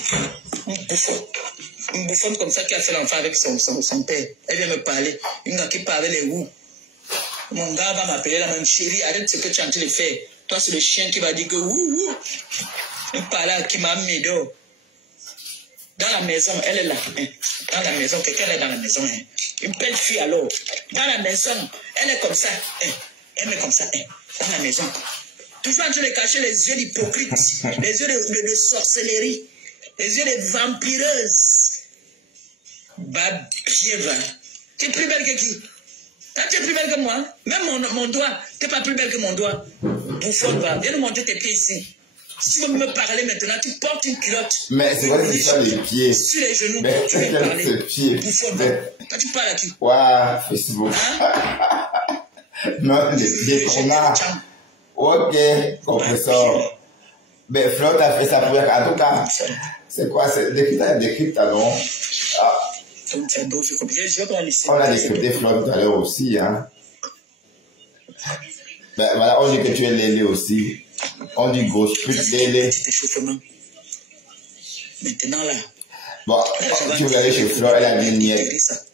Une bouffonne comme ça qui a fait l'enfant avec son père. Elle vient me parler. Une gars qui parle les roues. Mon gars va m'appeler la même chérie, arrête ce que tu es en train de faire. Toi, c'est le chien qui va dire que wouhou. Il parle à qui m'a mis d'eau. Dans la maison, elle est là. Hein. Dans la maison, quelqu'un est dans la maison. Hein. Une belle fille alors. Dans la maison, elle est comme ça. Hein. Elle est comme ça. Hein. Dans la maison. Toujours en train de cacher les yeux d'hypocrite, les yeux de sorcellerie, les yeux de vampireuses. Bah, bien va. Tu es plus belle que qui? Tu es plus belle que moi. Même mon doigt, tu n'es pas plus belle que mon doigt. Bouffonne, va. Viens nous montrer tes pieds ici. Si tu veux me parler maintenant, tu portes une culotte. Mais c'est quoi ça, les pieds? Sur les genoux, mais tu veux me parler. Bouffonne, va. Quand tu parles à qui? Waouh, Facebook. Hein? Non, des connards. Ok, compresseur. Mais Flo, t'as fait ça pour... En tout cas, c'est quoi? Décrypte, non? Ah. On a décrypté Flo tout à l'heure aussi, hein. Ben voilà, on dit que tu es Lélé aussi. On dit grosse pute Lélé. Maintenant là. Bon, tu veux aller chez Flo, elle a dit niette.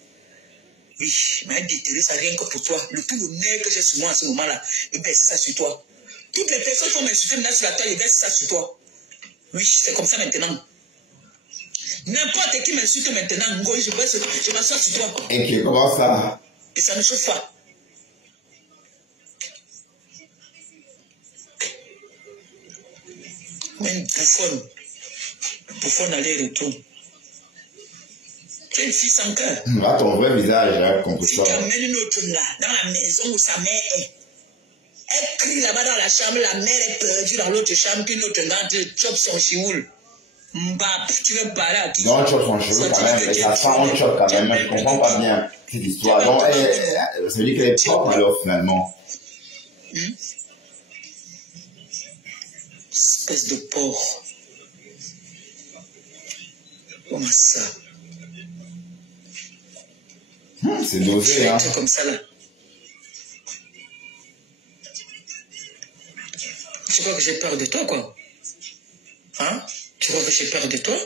Oui, mais elle déterre ça rien que pour toi. Le plus honnête que j'ai sur moi à ce moment-là, il baisse ça sur toi. Toutes les personnes qui vont m'insulter maintenant sur la toile, ils baissent ça sur toi. Oui, c'est comme ça maintenant. N'importe qui m'insulte maintenant, je m'assois sur toi. Et comment ça? Et ça ne chauffe pas. Mais une bouffonne aller-retour. Tu es une fille sans cœur. Là, ton vrai visage, hein, comme ça. Tu amènes une autre là, dans la maison où sa mère est. Elle crie là-bas dans la chambre, la mère est perdue dans l'autre chambre, qu'une autre là, tu chopes son chioul. Mbap, tu veux parler à qui? Non, on chope son chioul quand même, et ça sent on chope quand même, mais je comprends pas bien cette histoire. Donc, c'est lui qui est propre alors finalement. Espèce de porc. Comment ça? C'est dosé, hein. Comme ça, là. Tu crois que j'ai peur de toi, quoi? Hein? Tu crois que j'ai peur de toi?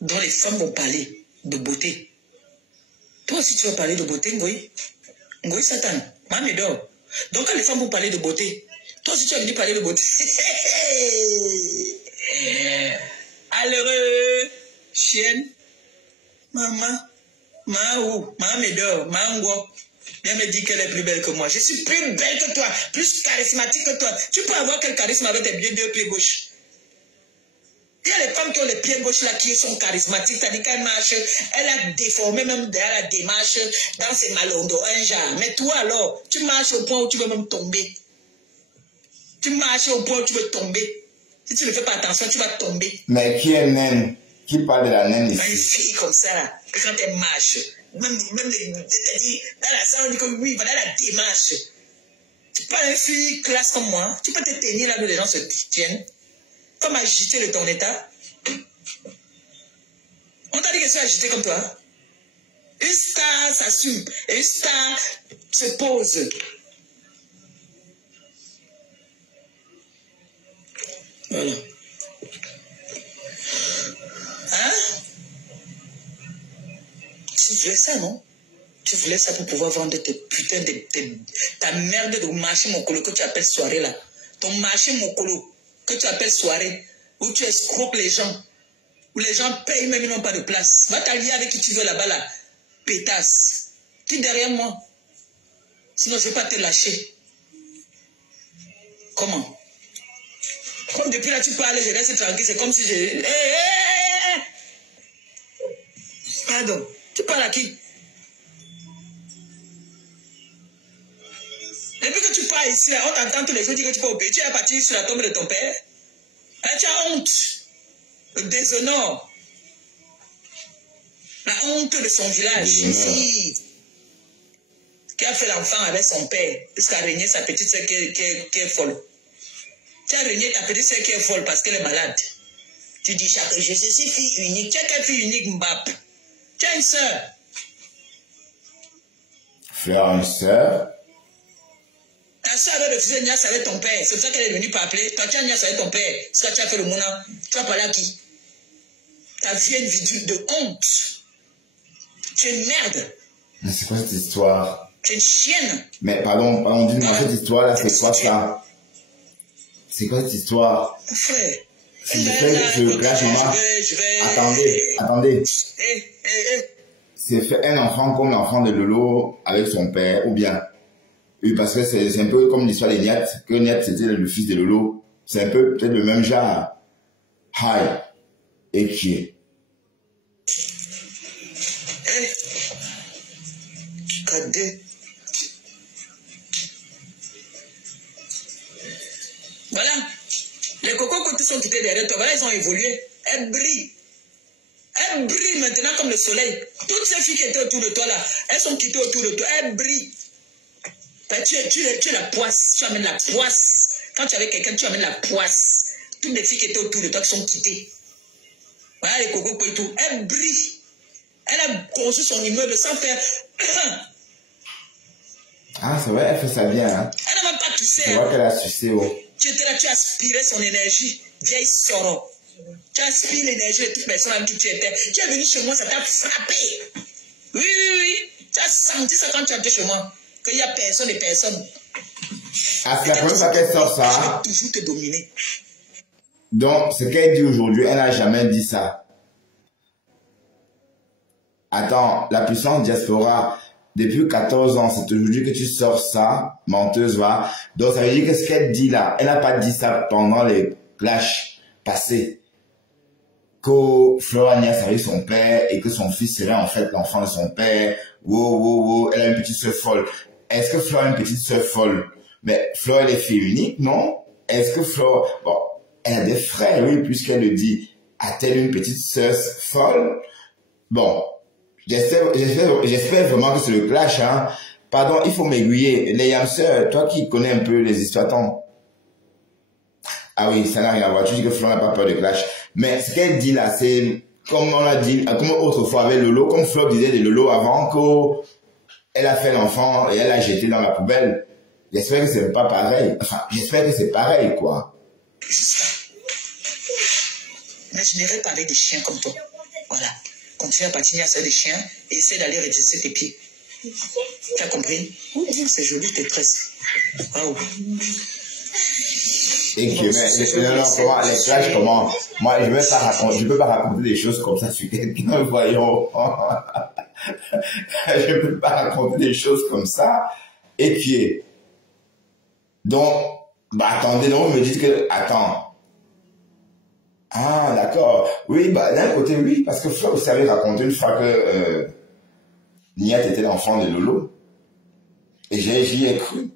Dont les femmes vont parler de beauté. Toi aussi, tu vas parler de beauté, Ngoï? Ngoï Satan, Mame dort. Donc, quand les femmes vont parler de beauté, toi aussi, tu vas venir parler de beauté. Malheureux, chienne, maman, Maou, Mame dort, Mango. Viens me dire qu'elle est plus belle que moi. Je suis plus belle que toi, plus charismatique que toi. Tu peux avoir quel charisme avec tes deux pieds gauches? Il y a les femmes qui ont les pieds gauches là qui sont charismatiques, c'est-à-dire qu'elles marchent, elle a déformé même derrière la démarche dans ses malondos, un genre. Mais toi alors, tu marches au point où tu veux même tomber. Tu marches au point où tu veux tomber. Si tu ne fais pas attention, tu vas tomber. Mais qui est naine? Qui parle de la naine ici? Une fille comme ça là, que quand elle marche, même c'est-à-dire, dans la salle, on dit que oui, voilà la démarche. Tu pas une fille classe comme moi, tu peux te tenir là où les gens se tiennent. Comme agité de ton état. On t'a dit que tu es agité comme toi. Une star s'assume. Et une star se pose. Voilà. Hein? Tu voulais ça, non? Tu voulais ça pour pouvoir vendre tes putains de... ta merde de marché mokolo que tu appelles soirée là. Ton marché mokolo que tu appelles soirée, où tu escroques les gens, où les gens payent même ils n'ont pas de place. Va t'allier avec qui tu veux là-bas là, pétasse. Qui derrière moi? Sinon je ne vais pas te lâcher. Comment? Comme depuis là tu parles, je reste tranquille, c'est comme si je... Pardon, tu parles à qui? Depuis que tu pars ici, là, on t'entend tous les jours dire que tu vas au pays, tu es parti sur la tombe de ton père. Là, tu as honte. Le déshonneur. La honte de son village. Ici. Qui a fait l'enfant avec son père. Jusqu'à régner sa petite soeur qui est folle. Tu as régné ta petite soeur qui est folle parce qu'elle est malade. Tu dis chaque jour, je suis fille unique. Tu as quelle fille unique, Mbap? Tu as une soeur. Frère, une soeur. Ta soeur avait refusé de niasse avec ton père. C'est pour ça qu'elle est venue t'appeler. Toi, tu as niasse avec ton père. C'est ça que tu as fait le mouna. Tu vas parler à qui? Ta vieille vidule de honte. Tu es une merde. Mais c'est quoi cette histoire? Tu es une chienne. Mais pardon, dis-moi, cette histoire-là, c'est quoi ça? C'est quoi cette histoire? Frère. Si je Attendez. C'est fait un enfant comme l'enfant de Lolo avec son père, ou bien? Oui, parce que c'est un peu comme l'histoire des Niat, que Niat c'était le fils de Lolo. C'est un peu peut-être le même genre. Hi. Et qui est? Cadet. Voilà. Les cocos côtés sont quittés derrière toi. Voilà, ils ont évolué. Elles brillent. Elles brillent maintenant comme le soleil. Toutes ces filles qui étaient autour de toi là, elles sont quittées autour de toi. Elles brillent. Tu es la poisse, tu amènes la poisse. Quand tu es avec quelqu'un, tu amènes la poisse. Toutes les filles qui étaient autour de toi qui sont quittées. Voilà les cocos et tout. Elle brille. Elle a construit son immeuble sans faire. Ah, c'est vrai, elle fait ça bien. Hein? Elle n'a même pas toussé. Je vois qu'elle a sucé. Oh. Tu étais là, tu aspirais son énergie. Vieille soro. Tu aspires l'énergie de toute personne avec qui tu étais. Tu es venu chez moi, ça t'a frappé. Oui. Tu as senti ça quand tu es entré chez moi. Qu'il n'y a personne et personne. Ah, c'est la première fois qu'elle sort ça. Je vais toujours te dominer. Donc, ce qu'elle dit aujourd'hui, elle n'a jamais dit ça. Attends, la puissance diaspora, depuis 14 ans, c'est aujourd'hui que tu sors ça, menteuse, va. Donc, ça veut dire que ce qu'elle dit là, elle n'a pas dit ça pendant les clashs passés. Que Flora Niasse avait son père et que son fils serait en fait l'enfant de son père. Wow, elle a une petite soeur folle. Est-ce que Flora a une petite soeur folle? Mais Flora, elle est fille unique, non? Est-ce que Flora... Bon, elle a des frères, oui, puisqu'elle le dit. A-t-elle une petite soeur folle? Bon, j'espère vraiment que c'est le clash, hein. Pardon, il faut m'aiguiller. Les Yamseurs, toi qui connais un peu les histoires, attends. Ah oui, ça n'a rien à voir. Tu dis que Flo n'a pas peur de clash. Mais ce qu'elle dit là, c'est, comme on l'a dit, comme autrefois avec Lolo, comme Flo disait de Lolo avant qu'elle a fait l'enfant et elle l'a jeté dans la poubelle. J'espère que c'est pas pareil. Enfin, j'espère que c'est pareil, quoi. Mais je n'irai pas avec des chiens comme toi. Voilà. Continue à patiner à ça des chiens et essaie d'aller redresser tes pieds. Tu as compris? C'est joli tes tresses. Waouh. Et que, mais, non, comment, les clashs, comment, moi, je peux pas raconter des choses comme ça sur quelqu'un, voyons. Je peux pas raconter des choses comme ça. Et puis, donc, bah, attendez, non, vous me dites que, attends. Ah, d'accord. Oui, bah, d'un côté, oui, parce que Flo, vous savez raconter une fois que, Niat était l'enfant de Lolo. Et j'y ai cru.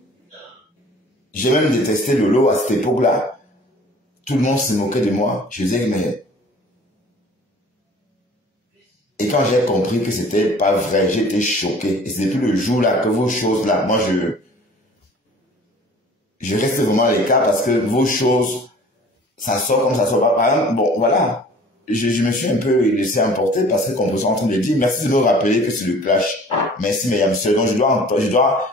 J'ai même détesté Lolo à cette époque-là. Tout le monde se moquait de moi. Je disais, mais... Et quand j'ai compris que c'était pas vrai, j'étais choqué. Et c'est depuis le jour-là que vos choses-là, moi je reste vraiment à l'écart parce que vos choses, ça sort comme ça sort pas. Par exemple, bon, voilà. Je me suis un peu laissé emporter parce que qu'on peut en train de dire, merci de me rappeler que c'est le clash. Merci, mesdames, sœurs. Donc, je dois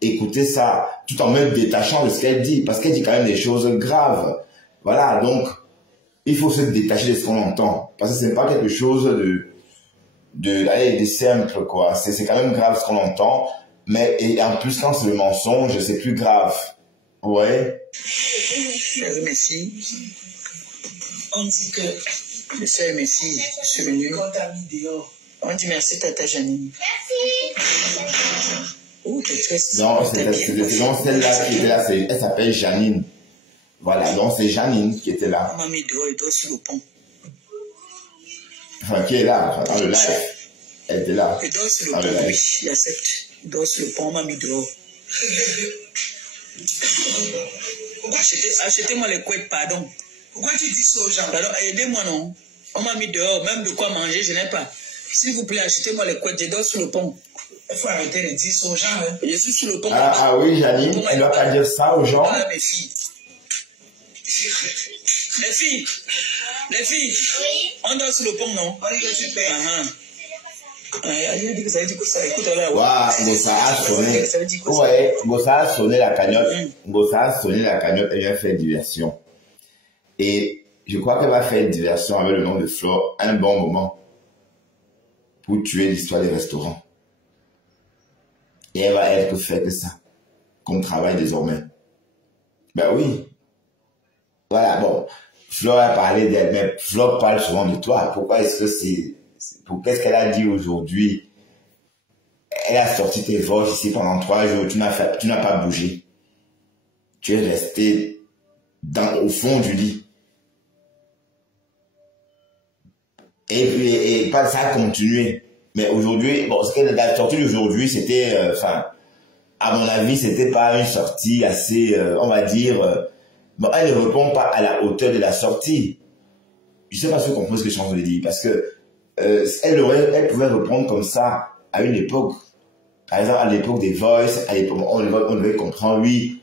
écouter ça tout en me détachant de ce qu'elle dit, parce qu'elle dit quand même des choses graves. Voilà, donc il faut se détacher de ce qu'on entend, parce que ce n'est pas quelque chose de simple, quoi. C'est quand même grave ce qu'on entend, mais et en plus quand c'est le mensonge, c'est plus grave. Ouais. Chérie, merci. On dit que le soeur merci, je suis venu. On dit merci Tata Janine. Merci. Oh, non, c'est celle-là qui était là, elle s'appelle Janine. Voilà, donc c'est Janine qui était là. Maman mis dehors, elle dort sur le pont. Enfin, qui est là, dans le live. Elle était là. Elle dort sur le pont, oui, il accepte. Elle dort sur le pont, on m'a mis dehors. Achetez-moi les couettes, pardon. Pourquoi tu dis ça aux gens? Pardon, aidez-moi non. On m'a mis dehors, même de quoi manger, je n'ai pas. S'il vous plaît, achetez-moi les couettes, je dors sur le pont. Il faut arrêter de dire ça aux gens. Hein. Je suis sur le pont. Ah oui, Janine, elle doit pas dire ça aux gens. Ah, mes filles. Les filles, oui. On dort sur le pont, non? On dit que tu paies. Il dit que ça veut dire que ça écoute là. Waouh, Gossa a sonné. Ouais, Gossa a sonné la cagnotte. Gossa a sonné la cagnotte et elle a fait diversion. Et je crois qu'elle va faire diversion avec le nom de Flo un bon moment pour tuer l'histoire des restaurants. Et elle va être que faire que ça, comme travail désormais. Ben oui. Voilà, bon. Flo a parlé d'elle, mais Flo parle souvent de toi. Pourquoi est-ce que qu'est-ce qu'elle a dit aujourd'hui? Elle a sorti tes voix ici pendant 3 jours, tu n'as pas bougé. Tu es resté au fond du lit. Et puis, ça a continué. Mais aujourd'hui, bon, ce qu'elle a sorti d'aujourd'hui, c'était, à mon avis, c'était pas une sortie assez, on va dire, bon, elle ne répond pas à la hauteur de la sortie. Je sais pas si vous comprenez ce que je suis en train de dire, parce que, elle pouvait répondre comme ça à une époque. Par exemple, à l'époque des Voice, à l'époque, on devait comprendre, oui,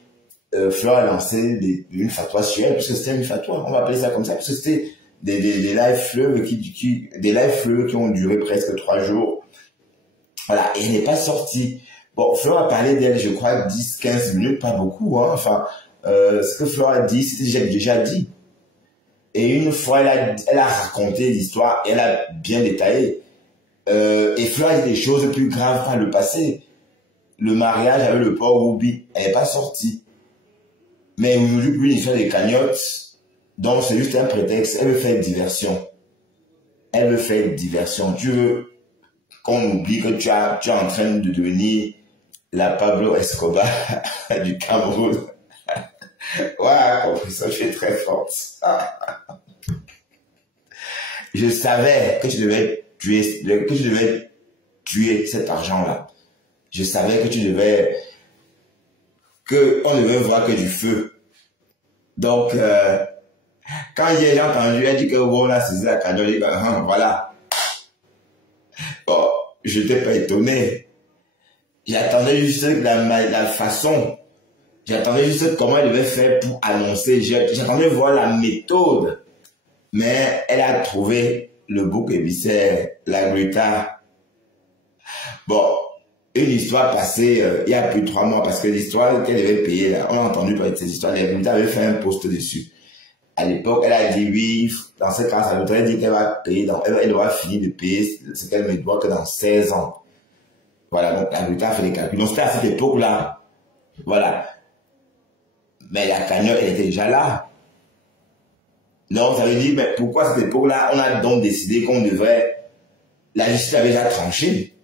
Flo a lancé une fatwa sur elle, parce que c'était une fatwa, on va appeler ça comme ça, parce que c'était des live fleuves qui ont duré presque 3 jours. Voilà, et elle n'est pas sortie. Bon, Flo a parlé d'elle, je crois, 10-15 minutes, pas beaucoup, hein. Enfin, ce que Flo a dit, c'était déjà dit. Et une fois, elle a raconté l'histoire, et elle a bien détaillé. Et Flo a dit des choses plus graves par le passé. Le mariage avec le pauvre Ruby, elle n'est pas sortie. Mais aujourd'hui, une histoire des cagnottes, donc c'est juste un prétexte. Elle veut faire diversion. Elle veut faire diversion. Tu veux qu'on oublie que tu es en train de devenir la Pablo Escobar du Cameroun. Ouais, compris ça, tu es très forte. Je savais que tu devais tuer cet argent-là. Je savais que on devait voir que du feu. Donc, quand j'ai entendu, elle dit que bon, là, c'est ça, quand je dis, voilà. Bon, je n'étais pas étonné. J'attendais juste la façon. J'attendais juste comment elle devait faire pour annoncer. J'attendais voir la méthode. Mais elle a trouvé le bouc émissaire, la Greta. Bon, une histoire passée il y a plus de 3 mois, parce que l'histoire qu'elle devait payer, là, on a entendu parler de cette histoire. La Greta avait fait un post dessus. À l'époque, elle a dit oui, dans ce cas, ça voudrait dire qu'elle va payer, elle va finir de payer ce qu'elle me doit que dans 16 ans. Voilà, donc la Greta a fait les calculs. Donc c'était à cette époque-là. Voilà. Mais la cagnotte, elle était déjà là. Donc, ça veut dire, mais pourquoi à cette époque-là, on a donc décidé qu'on devrait... La justice avait déjà tranché.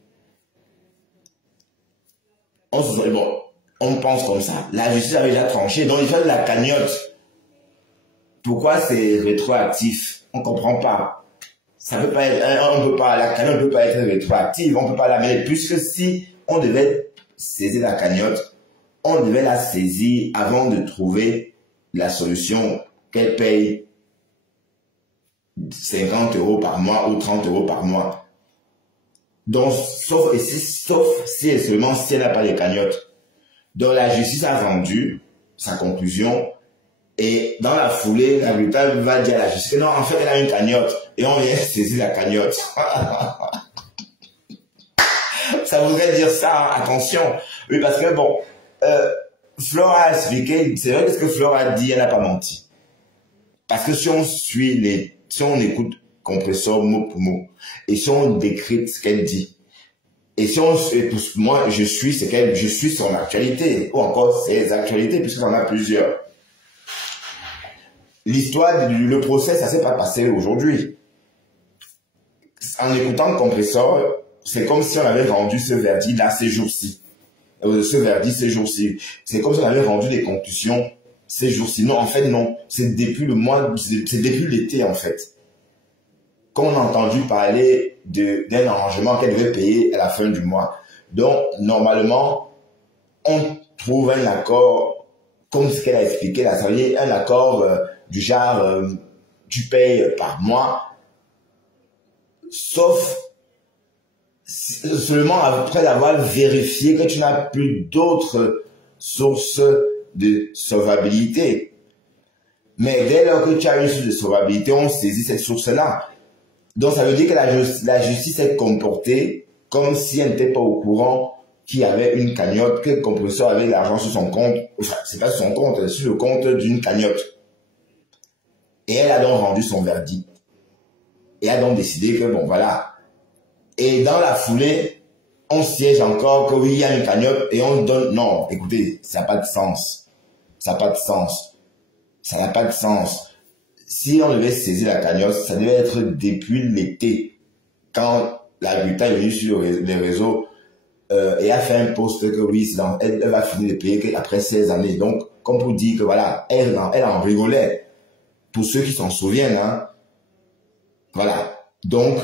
On pense comme ça. La justice avait déjà tranché. Donc, il fait de la cagnotte. Pourquoi c'est rétroactif? On ne comprend pas. Ça peut pas être, on peut pas, la cagnotte ne peut pas être rétroactive. On ne peut pas la mêler. Puisque si on devait saisir la cagnotte, on devait la saisir avant de trouver la solution qu'elle paye 50 € par mois ou 30 € par mois. Donc, sauf si et seulement si elle n'a pas de cagnotte. Donc, la justice a rendu sa conclusion et dans la foulée, la Greta va dire à la justice que non, en fait, elle a une cagnotte et on vient saisir la cagnotte. Ça voudrait dire ça, hein, attention. Oui, parce que bon, Flore a expliqué, c'est vrai que ce que Flore a dit, elle n'a pas menti. Parce que si on suit si on écoute Compressor mot pour mot, et si on décrypte ce qu'elle dit, et si moi je suis son actualité, ou encore ses actualités, puisque j'en ai plusieurs. L'histoire, le procès, ça s'est pas passé aujourd'hui. En écoutant Compressor, c'est comme si on avait rendu ce verdict là ces jours-ci. Ces jours-ci. C'est comme si on avait rendu les conclusions ces jours-ci. Non, en fait, non. C'est depuis c'est depuis l'été, en fait, qu'on a entendu parler d'un arrangement qu'elle devait payer à la fin du mois. Donc, normalement, on trouve un accord, comme ce qu'elle a expliqué là, ça veut dire un accord du genre, tu payes par mois, sauf seulement après avoir vérifié que tu n'as plus d'autres sources de solvabilité. Mais dès lors que tu as une source de solvabilité, on saisit cette source-là. Donc ça veut dire que la justice est comportée comme si elle n'était pas au courant qu'il y avait une cagnotte, que le compresseur avait l'argent sur son compte, enfin c'est pas sur son compte, c'est sur le compte d'une cagnotte. Et elle a donc rendu son verdict. Et a donc décidé que bon voilà. Et dans la foulée, on siège encore que oui, il y a une cagnotte et on donne... Non, écoutez, ça n'a pas de sens. Ça n'a pas de sens. Ça n'a pas de sens. Si on devait saisir la cagnotte, ça devait être depuis l'été, quand la Greta est venue sur les réseaux et a fait un post que oui, elle va finir de payer après 16 années. Donc, comme pour dire que voilà, elle en rigolait. Pour ceux qui s'en souviennent, hein. Voilà. Donc,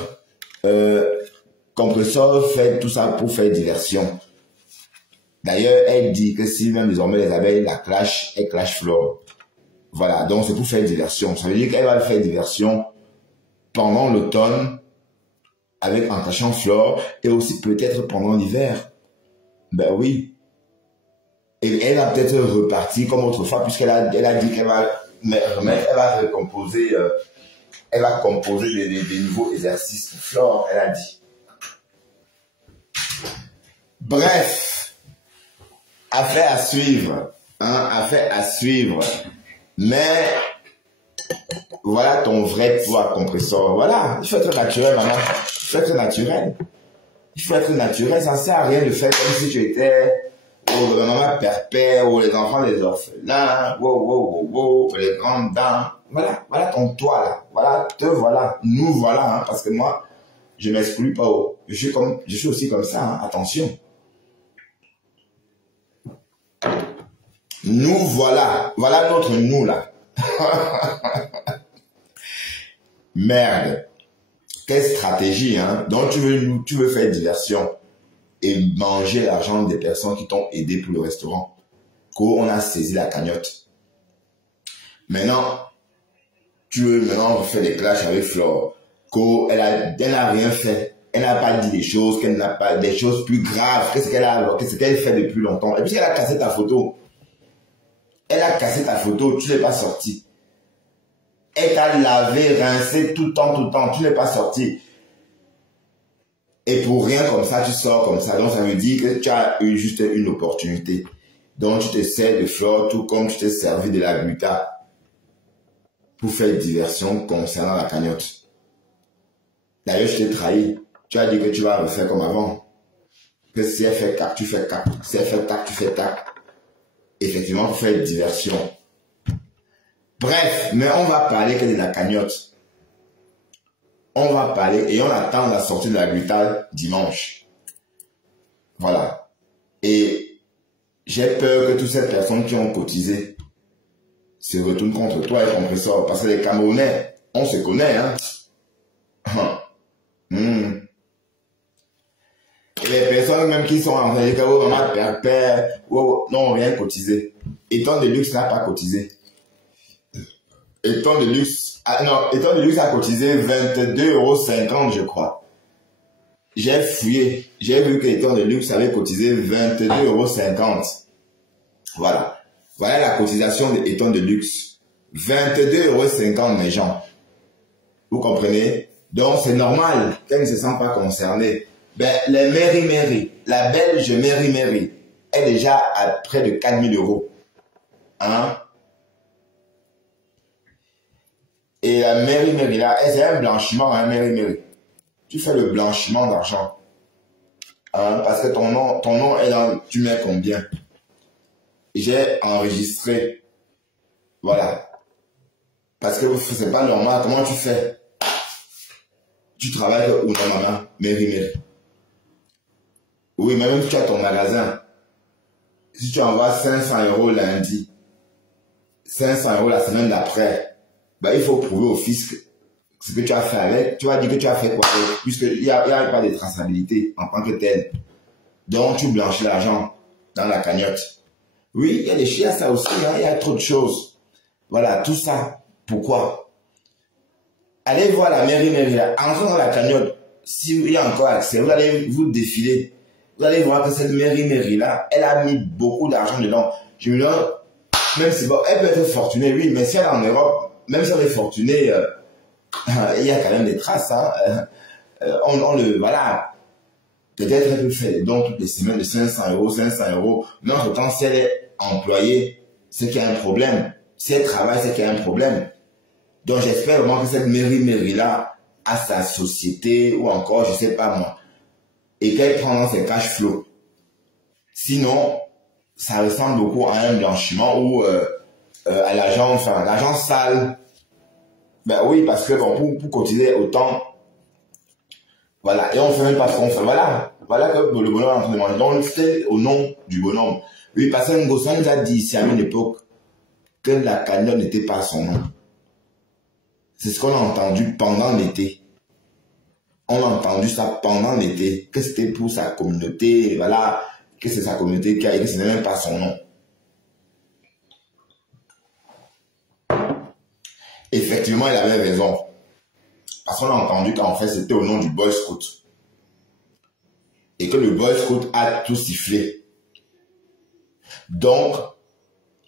Compressor fait tout ça pour faire diversion. D'ailleurs, elle dit que si même désormais les abeilles la clashent, elle clash Flore. Voilà, donc c'est pour faire diversion. Ça veut dire qu'elle va faire diversion pendant l'automne en cachant Flore et aussi peut-être pendant l'hiver. Ben oui. Et elle va peut-être repartir comme autrefois puisqu'elle a dit qu'elle va recomposer, elle va composer des nouveaux exercices pour Flore, elle a dit. Bref, affaire à suivre, hein, affaire à suivre. Mais voilà ton vrai poids, Compressor. Voilà, il faut être naturel, maman. Il faut être naturel. Il faut être naturel. Ça ne sert à rien de faire comme si tu étais la maman père ou les enfants des orphelins, les grandes dents. Voilà, voilà ton toit là. Voilà, voilà. Nous voilà, hein, parce que moi, je ne m'exclus pas. Je suis aussi comme ça, hein, attention. Nous voilà. Voilà notre nous là. Merde. Quelle stratégie, hein. Donc tu veux faire diversion et manger l'argent des personnes qui t'ont aidé pour le restaurant. On a saisi la cagnotte. Maintenant, tu veux maintenant faire des clashs avec Flore. Elle n'a rien fait. Elle n'a pas dit des choses, qu'elle n'a pas des choses plus graves que ce qu'elle fait depuis longtemps. Et puis elle a cassé ta photo. Elle a cassé ta photo, tu n'es pas sorti. Elle t'a lavé, rincé tout le temps, tu n'es pas sorti. Et pour rien comme ça, tu sors comme ça. Donc ça veut dire que tu as eu juste une opportunité. Donc tu te sers de fleurs tout comme tu t'es servi de la gluta pour faire diversion concernant la cagnotte. D'ailleurs, je t'ai trahi. Tu as dit que tu vas refaire comme avant. Que si elle fait cac, tu fais cac. Si elle fait tac, tu fais tac. Effectivement, pour faire diversion. Bref, mais on va parler que de la cagnotte. On va parler et on attend la sortie de la gluta dimanche. Voilà. Et j'ai peur que toutes ces personnes qui ont cotisé se retournent contre toi et contre ça. Parce que les Camerounais, on se connaît, hein. Et les personnes même qui sont en train de dire que maman, père, n'ont rien cotisé. Étant de luxe n'a pas cotisé. Étant de luxe a cotisé 22,50 €, je crois. J'ai fouillé, j'ai vu que Étant de luxe avait cotisé 22,50 €. Voilà. Voilà la cotisation de Étant de luxe. 22,50 € mes gens. Vous comprenez? Donc c'est normal qu'elle ne se sent pas concernée. Ben, les Mary, la Belge Mary est déjà à près de 4 000 €. Hein? Et la Mary là, c'est un blanchiment, hein, Mary. Tu fais le blanchiment d'argent. Hein? Parce que ton nom est dans, tu mets combien? J'ai enregistré. Voilà. Parce que c'est pas normal. Comment tu fais? Tu travailles où non, maman? Mary. Oui, même si tu as ton magasin, si tu envoies 500 € lundi, 500 € la semaine d'après, ben, il faut prouver au fisc ce que tu as fait avec. Tu vas dire que tu as fait quoi avec, puisqu'il n'y a pas de traçabilité en tant que tel. Donc, tu blanchis l'argent dans la cagnotte. Oui, il y a des chiens, ça aussi, hein, il y a trop de choses. Voilà, tout ça. Pourquoi? Allez voir la Mary là. Entrez dans la cagnotte. S'il y a encore accès, vous allez vous défiler. Vous allez voir que cette Mary là, elle a mis beaucoup d'argent dedans. Je me demande, même si bon, elle peut être fortunée, oui, mais si elle est en Europe, même si elle est fortunée, il y a quand même des traces. Hein. Voilà. Peut-être elle peut faire des dons toutes les semaines de 500 €. Mais en tout temps, si elle est employée, c'est qu'il y a un problème. Si elle travaille, c'est qu'il y a un problème. Donc j'espère vraiment que cette Mary là a sa société ou encore, je sais pas moi, et qu'elle prend dans ses cash flow. Sinon, ça ressemble beaucoup à un blanchiment ou à l'argent, enfin, l'argent sale. Ben oui, parce que bon, pour cotiser autant, voilà, et on fait même pas ce qu'on fait. Voilà que le bonhomme est en train de manger. Donc c'est au nom du bonhomme. Oui, parce que Ngossan nous a dit ici à une époque que la cagnotte n'était pas son nom. C'est ce qu'on a entendu pendant l'été. On a entendu ça pendant l'été, que c'était pour sa communauté, voilà, que c'est sa communauté qui a, et que ce n'est même pas son nom. Effectivement, il avait raison. Parce qu'on a entendu qu'en fait, c'était au nom du Boy Scout. Et que le Boy Scout a tout sifflé. Donc,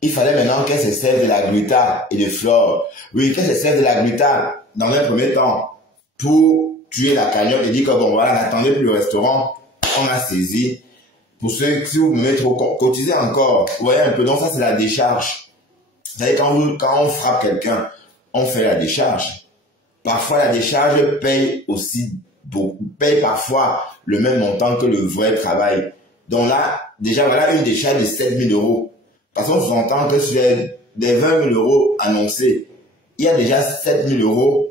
il fallait maintenant qu'elle se serve de la gluta et de flore. Oui, qu'elle se serve de la gluta dans un premier temps pour tuer la cagnotte et dire que bon, voilà, n'attendez plus le restaurant, on a saisi. Pour ceux, si vous me mettez trop, cotisez encore. Vous voyez un peu, donc ça c'est la décharge. Vous savez, quand on frappe quelqu'un, on fait la décharge. Parfois, la décharge paye aussi beaucoup, paye parfois le même montant que le vrai travail. Donc là, déjà, voilà une décharge de 7 000 €. Parce qu'on s'entend que sur les 20 000 € annoncés, il y a déjà 7 000 €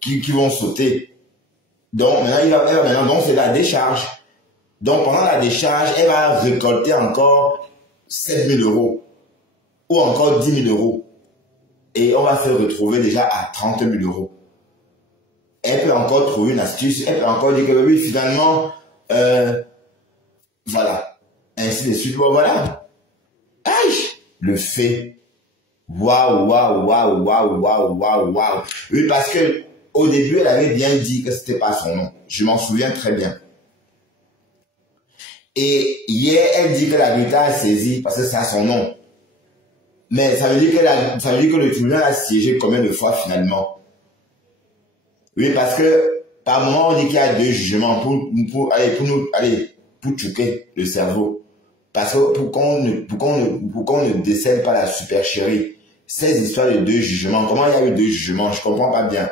qui vont sauter. Donc maintenant, donc c'est la décharge. Donc pendant la décharge, elle va récolter encore 7 000 € ou encore 10 000 €. Et on va se retrouver déjà à 30 000 €. Elle peut encore trouver une astuce, elle peut encore dire que oui, finalement, voilà, ainsi de suite, bon, voilà. Aïe, le fait. Waouh. Oui, parce que au début, elle avait bien dit que c'était pas son nom. Je m'en souviens très bien. Et hier, elle dit que la gluta a saisi parce que c'est son nom. Mais ça veut dire que le tribunal a siégé combien de fois finalement? Oui, parce que par moment on dit qu'il y a 2 jugements pour choquer le cerveau. Parce que pour qu'on ne décèle pas la supercherie, ces histoires de 2 jugements, comment il y a eu 2 jugements? Je comprends pas bien.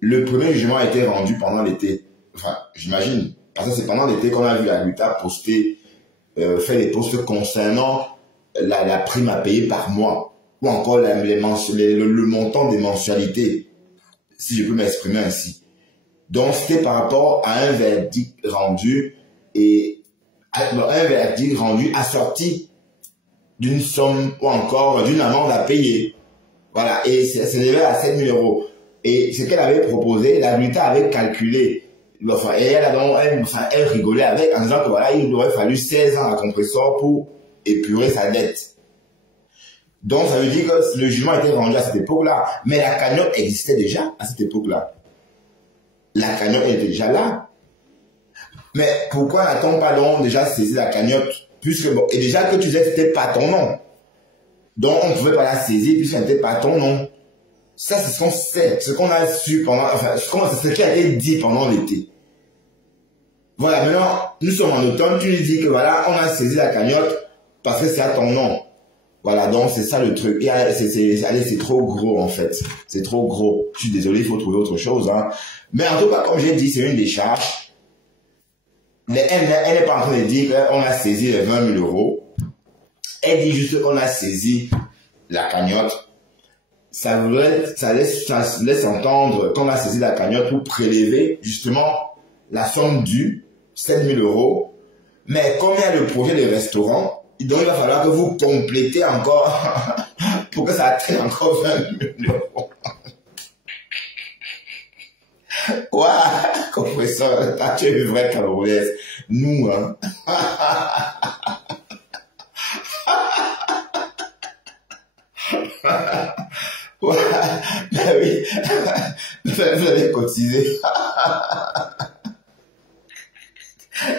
Le premier jugement a été rendu pendant l'été. Enfin, j'imagine. Parce que c'est pendant l'été qu'on a vu la Luta poster, faire des posts concernant la prime à payer par mois. Ou encore le montant des mensualités. Si je peux m'exprimer ainsi. Donc, c'était par rapport à un verdict rendu assorti d'une somme ou encore d'une amende à payer. Voilà. Et c'est élevé à 7 000 €. Et ce qu'elle avait proposé, la Luta avait calculé. Enfin, et elle rigolait avec en disant que voilà, il aurait fallu 16 ans à Compressor pour épurer sa dette. Donc, ça veut dire que le jugement était rendu à cette époque-là. Mais la cagnotte existait déjà à cette époque-là. La cagnotte était déjà là. Mais pourquoi n'a-t-on pas donc déjà saisi la cagnotte? Puisque, bon, et déjà que tu disais que c'était pas ton nom. Donc, on ne pouvait pas la saisir puisque ce n'était pas ton nom. Ça, c'est ce qu'on sait, ce qu'on a su pendant, enfin, ce qui a été dit pendant l'été. Voilà, maintenant, nous sommes en automne, tu nous dis que voilà, on a saisi la cagnotte parce que c'est à ton nom. Voilà, donc c'est ça le truc. Et c'est trop gros en fait. C'est trop gros. Je suis désolé, il faut trouver autre chose. Hein. Mais en tout cas, comme j'ai dit, c'est une décharge. Elle n'est pas en train de dire qu'on a saisi les 20 000 €. Elle dit juste qu'on a saisi la cagnotte. Ça laisse entendre qu'on a saisi la cagnotte pour prélever justement la somme due, 7 000 €. Mais comme il y a le projet de restaurant, donc il va falloir que vous complétez encore pour que ça atteigne encore 20 000 €. Ouah, compresseur, tu es une vraie Camerounaise. Nous, hein. Ouais, ben oui, vous allez cotiser.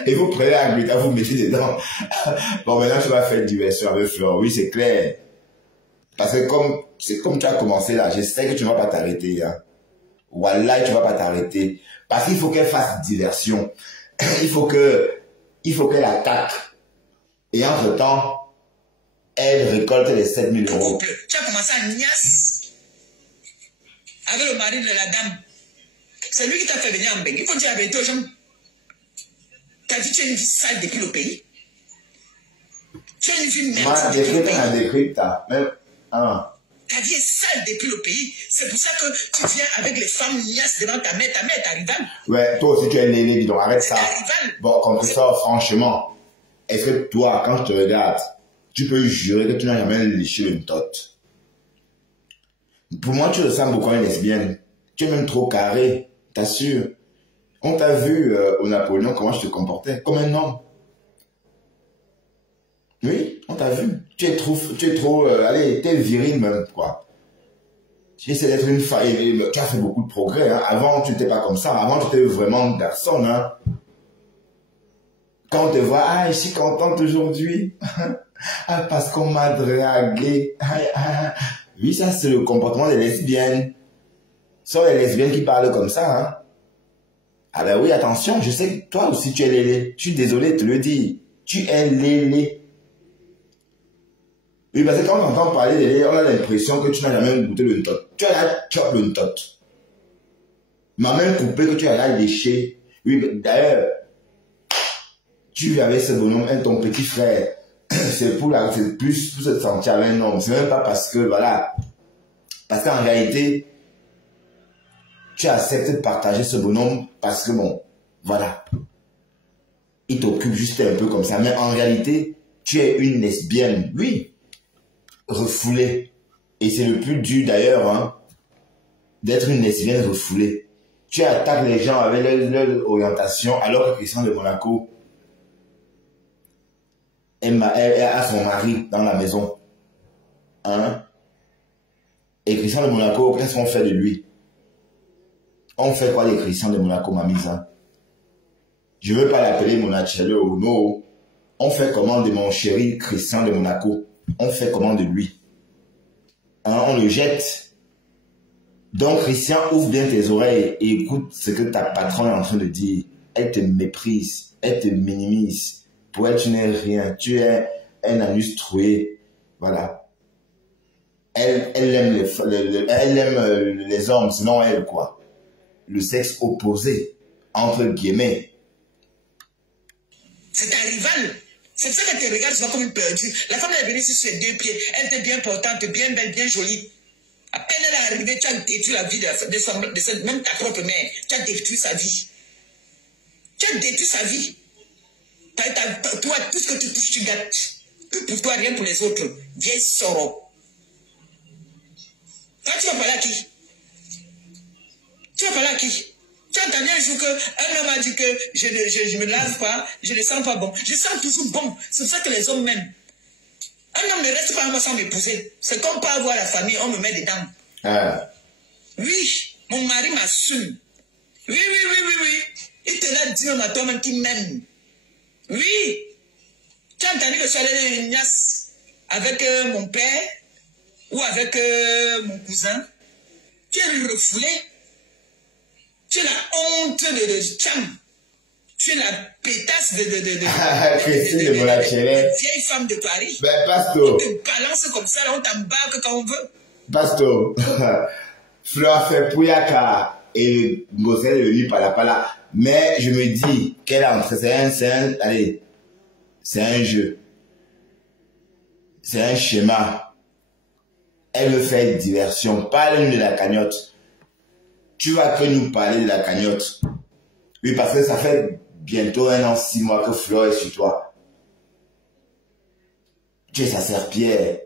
Et vous prenez la gluta, vous mettez dedans. Bon, maintenant tu vas faire une diversion avec Flore. Oui, c'est clair. Parce que c'est comme tu as commencé là, je sais que tu ne vas pas t'arrêter. Hein. Wallah, tu ne vas pas t'arrêter. Parce qu'il faut qu'elle fasse diversion. Il faut qu'elle attaque. Et entre-temps, elle récolte les 7 000 €. Tu as commencé à niasse avec le mari de la dame. C'est lui qui t'a fait venir en Bengue. Il faut dire la vérité aux gens. T'as dit que tu as une vie sale depuis le pays. Tu as une vie merde depuis le pays. Ta vie est sale depuis le pays. C'est pour ça que tu viens avec les femmes niasses devant ta mère. Ta mère est ta rivale. Ouais, toi aussi tu es l'aîné, donc arrête ça. Ta rivale. Bon, comme ça, franchement, est-ce que toi, quand je te regarde, tu peux jurer que tu n'as jamais léché une tote? Pour moi, tu ressembles beaucoup à une lesbienne. Tu es même trop carré, t'assures. On t'a vu au Napoléon comment je te comportais, comme un homme. Oui, on t'a vu. Tu es trop, allez, t'es viril même, quoi. J'essaie d'être une femme, tu as fait beaucoup de progrès, hein. Avant, tu n'étais pas comme ça. Avant, tu étais vraiment garçon, hein. Quand on te voit, ah, je suis contente aujourd'hui. Ah, parce qu'on m'a dragué. Oui, ça, c'est le comportement des lesbiennes. Ce sont les lesbiennes qui parlent comme ça, hein. Ah ben oui, attention, je sais que toi aussi tu es lélé. Je suis désolé de te le dire. Tu es lélé. Oui, parce que quand on entend parler de lélé, on a l'impression que tu n'as jamais goûté le tot. Tu as la chop le tot. Ma main coupée que tu as la léché. Oui, d'ailleurs, tu vis avec ce bonhomme, ton petit frère. C'est plus pour se sentir avec un homme. C'est même pas parce que, voilà. Parce qu'en réalité, tu acceptes de partager ce bonhomme parce que, bon, voilà. Il t'occupe juste un peu comme ça. Mais en réalité, tu es une lesbienne. Oui. Refoulée. Et c'est le plus dur d'ailleurs, hein. D'être une lesbienne refoulée. Tu attaques les gens avec leur orientation alors que Christian de Monaco, elle a son mari dans la maison. Hein? Et Christian de Monaco, qu'est-ce qu'on fait de lui? On fait quoi des Christian de Monaco, ma mise? Hein? Je ne veux pas l'appeler Monachello, non. On fait comment de mon chéri Christian de Monaco? on fait comment de lui? Hein, on le jette. Donc, Christian, ouvre bien tes oreilles et écoute ce que ta patronne est en train de dire. Elle te méprise, elle te minimise. Pour elle, tu n'es rien. Tu es un anus troué. Voilà. Elle aime les hommes, sinon elle, quoi. Le sexe opposé, entre guillemets. C'est ta rivale. C'est pour ça qu'elle te regarde souvent comme une perdue. La femme elle est venue sur ses deux pieds. Elle était bien portante, bien belle, bien jolie. À peine elle est arrivée, tu as détruit la vie même ta propre mère. Tu as détruit sa vie. Tu as détruit sa vie. Toi, tout ce que tu touches, tu gâtes. Que pour toi, rien pour les autres. Vieille soro. Toi, tu vas parler à qui? Tu vas parler à qui? Tu as entendu un jour qu'un homme a dit que je ne me lave pas, je ne sens pas bon. Je sens toujours bon. C'est pour ça que les hommes m'aiment. Un homme ne reste pas à moi sans m'épouser. C'est comme pas avoir la famille, on me met dedans. Ah. Oui, mon mari m'assume. Oui. Il te l'a dit à toi-même qu'il m'aime. Oui. Tu as entendu que je suis allé à Ignace avec mon père ou avec mon cousin. Tu es refoulé. Tu es la honte de Tcham. Tu es la pétasse Christine de Monachéré. Vieille femme de Paris. Ben, Pasto. On te balance comme ça, là, on t'embarque quand on veut. Pasto. Fleur fait Pouyaka et Moselle le lit pala. Mais je me dis qu'elle est entre. Allez, c'est un jeu. C'est un schéma. Elle veut faire diversion. Parle-nous de la cagnotte. Tu vas que nous parler de la cagnotte. Oui, parce que ça fait bientôt 1 an, 6 mois que Fleur est sur toi. Tu es sa serpillère.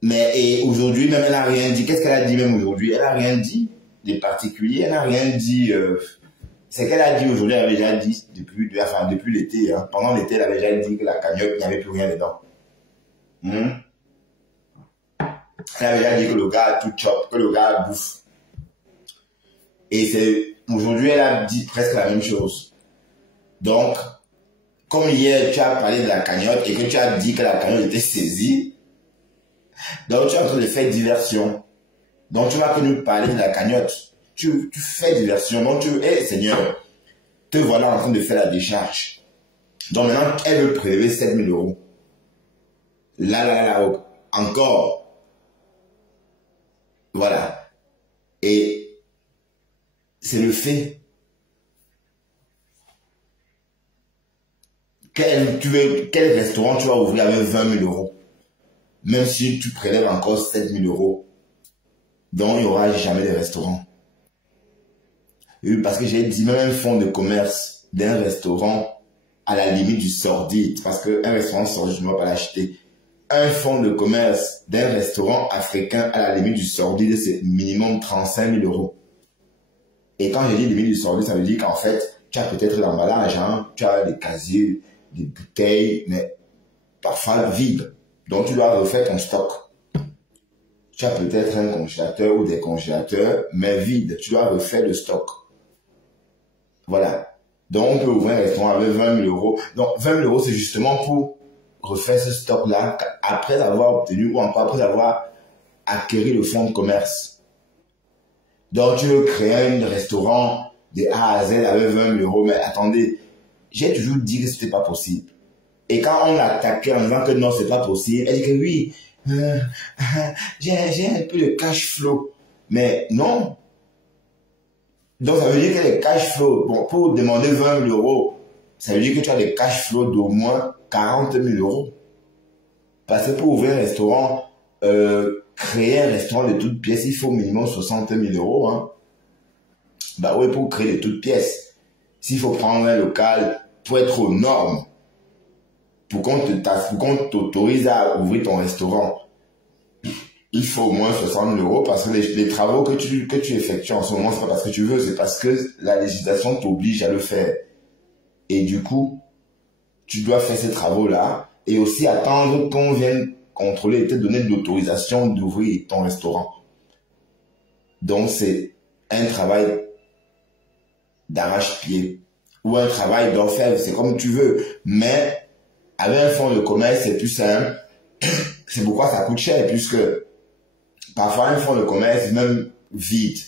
Mais aujourd'hui, même elle n'a rien dit. Qu'est-ce qu'elle a dit même aujourd'hui? Elle n'a rien dit de particulier. Elle n'a rien dit. C'est qu'elle a dit aujourd'hui, elle avait déjà dit depuis l'été. Hein. Pendant l'été, elle avait déjà dit que la cagnotte, il n'y avait plus rien dedans. Elle avait déjà dit que le gars tout chop, que le gars bouffe. Et c'est aujourd'hui, elle a dit presque la même chose. Donc, comme hier, tu as parlé de la cagnotte et que tu as dit que la cagnotte était saisie, donc tu es en train de faire diversion. Donc, tu vas que nous parler de la cagnotte. Tu fais diversion. Donc, Seigneur, te voilà en train de faire la décharge. Donc, maintenant, elle veut prélever 7 000 euros. Là, encore. Voilà. Et c'est le fait. Quel restaurant tu vas ouvrir avec 20 000 euros? Même si tu prélèves encore 7 000 euros. Donc, il n'y aura jamais de restaurant. Oui, parce que j'ai dit, même un fonds de commerce d'un restaurant à la limite du sordide, parce qu'un restaurant sordide, je ne vais pas l'acheter. Un fonds de commerce d'un restaurant africain à la limite du sordide, c'est minimum 35 000 euros. Et quand je dis limite du sordide, ça veut dire qu'en fait, tu as peut-être l'emballage, hein, tu as des casiers, des bouteilles, mais parfois vides. Donc, tu dois refaire ton stock. Tu as peut-être un congélateur ou des congélateurs, mais vides. Tu dois refaire le stock. Voilà. Donc, on peut ouvrir un restaurant avec 20 000 euros. Donc, 20 000 euros, c'est justement pour refaire ce stock-là après avoir obtenu ou encore après avoir acquis le fonds de commerce. Donc, tu veux créer un restaurant de A à Z avec 20 000 euros. Mais attendez, j'ai toujours dit que c'était pas possible. Et quand on l'a attaqué en disant que non, c'est pas possible, elle dit que oui, j'ai un peu de cash flow. Mais non. Donc, ça veut dire que les cash flow, bon, pour demander 20 000 euros, ça veut dire que tu as des cash flow d'au moins 40 000 euros. Parce que pour ouvrir un restaurant, créer un restaurant de toutes pièces, il faut au minimum 60 000 euros. Hein. Bah oui, pour créer de toutes pièces. S'il faut prendre un local pour être aux normes, pour qu'on t'autorise à ouvrir ton restaurant, il faut au moins 60 000 euros parce que les travaux que tu effectues en ce moment, c'est pas parce que tu veux, c'est parce que la législation t'oblige à le faire. Et du coup, tu dois faire ces travaux-là et aussi attendre qu'on vienne contrôler et te donner de l'autorisation d'ouvrir ton restaurant. Donc, c'est un travail d'arrache-pied ou un travail d'orfèvre, c'est comme tu veux. Mais avec un fonds de commerce, c'est plus simple. c'est pourquoi ça coûte cher, puisque parfois un fonds de commerce, même vide,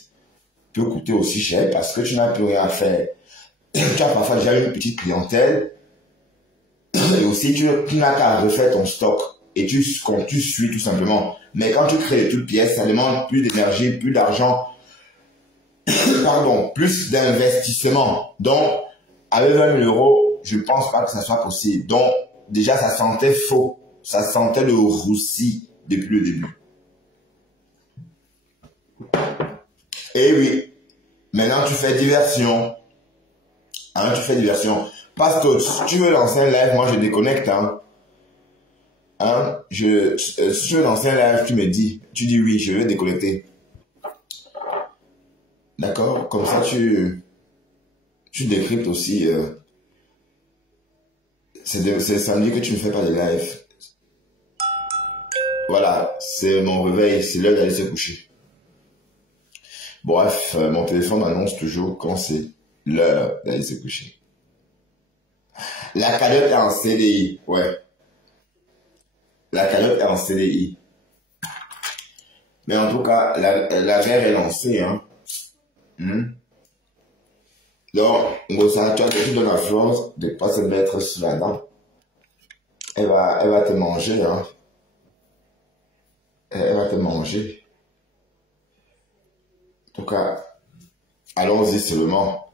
peut coûter aussi cher parce que tu n'as plus rien à faire. Tu as parfois déjà une petite clientèle et aussi tu n'as qu'à refaire ton stock et tu suis tout simplement. Mais quand tu crées de toutes pièces, ça demande plus d'énergie, plus d'argent, pardon, plus d'investissement. Donc, avec 20 000 €, je pense pas que ça soit possible. Donc, déjà, ça sentait faux. Ça sentait le roussi depuis le début. Et oui, maintenant tu fais diversion. Hein, tu fais diversion. Parce que si tu veux lancer un live, moi je déconnecte. Si tu veux lancer un live, tu me dis. Tu dis oui, je vais déconnecter. D'accord? Comme ça, tu décryptes aussi. C'est samedi que tu ne fais pas de live. Voilà, c'est mon réveil, c'est l'heure d'aller se coucher. Bref, mon téléphone annonce toujours quand c'est l'heure d'aller se coucher. La cagnotte est en CDI, ouais. La cagnotte est en CDI. Mais en tout cas, la guerre est lancée, hein. Donc, Ngosa, tu as de la force de ne pas se mettre sous la dent. Elle va te manger, hein. Elle va te manger. En tout cas, allons-y seulement.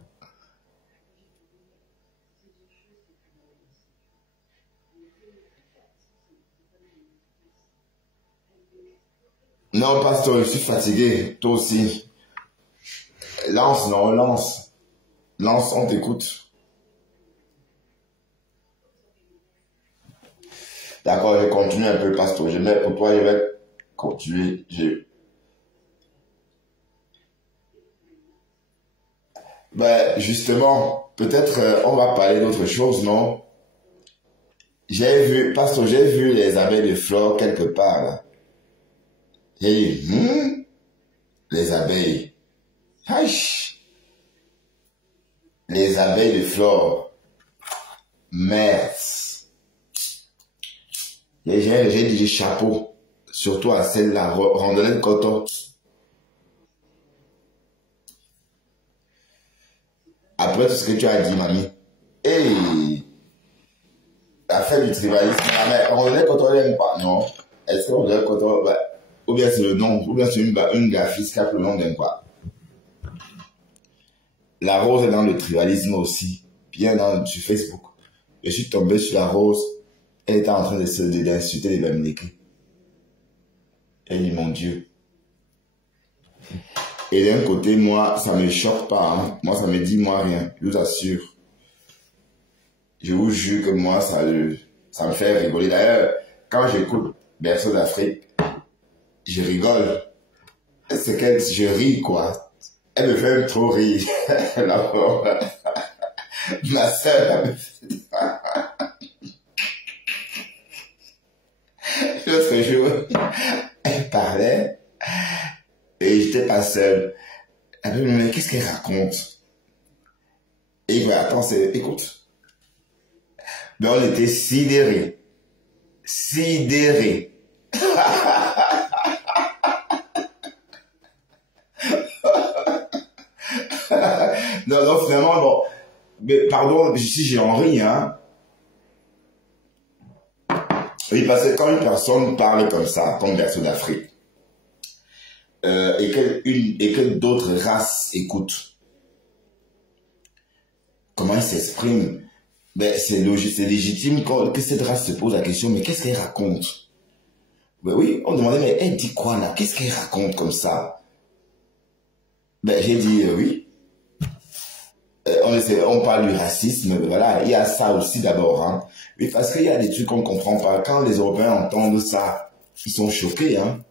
Non, pasteur, je suis fatigué. Toi aussi. Lance, non, lance. Lance, on t'écoute. D'accord, je continue un peu, pasteur. Pour toi, je vais continuer. Ben, justement, peut-être on va parler d'autre chose, non? J'ai vu les abeilles de flore quelque part, là. J'ai dit, les abeilles. Aïe! Les abeilles de flore. Merde. J'ai dit chapeau. Surtout à celle-là, randonnée de coton. Après tout ce que tu as dit, mamie. Hey! La fête du tribalisme. Mais randonnée de coton, elle n'aime pas, non? Est-ce que randonnée de coton, bah, ou bien c'est le nom, ou bien c'est une graphiste qui a le nom d'un quoi. La rose est dans le tribalisme aussi, bien sur Facebook. Je suis tombé sur la rose, elle était en train d'insulter les Bamileke. Elle dit, mon Dieu. Et d'un côté, moi, ça me choque pas, hein. Moi, ça me dit, moi, rien, je vous assure. Je vous jure que moi, ça me fait rigoler. D'ailleurs, quand j'écoute Berceau d'Afrique, je rigole. C'est qu'elle, je ris, quoi. Elle me fait trop rire. Ma soeur, l'autre jour, elle parlait et j'étais pas seul. Elle me dit, mais qu'est-ce qu'elle raconte? Et il va attends, écoute. Mais on était sidérés. Sidérés. Non, finalement, bon. Mais, pardon, si j'ai en ri, hein. Oui, parce que quand une personne parle comme ça, comme Berceau d'Afrique, et que d'autres races écoutent, comment ils s'expriment, ben, c'est légitime que cette race se pose la question, mais qu'est-ce qu'elle raconte? Ben oui, on demandait, mais elle dit quoi là? Qu'est-ce qu'elle raconte comme ça? Ben, j'ai dit, oui. On parle du racisme, voilà, il y a ça aussi d'abord, hein. Oui, parce qu'il y a des trucs qu'on ne comprend pas. Quand les Européens entendent ça, ils sont choqués, hein.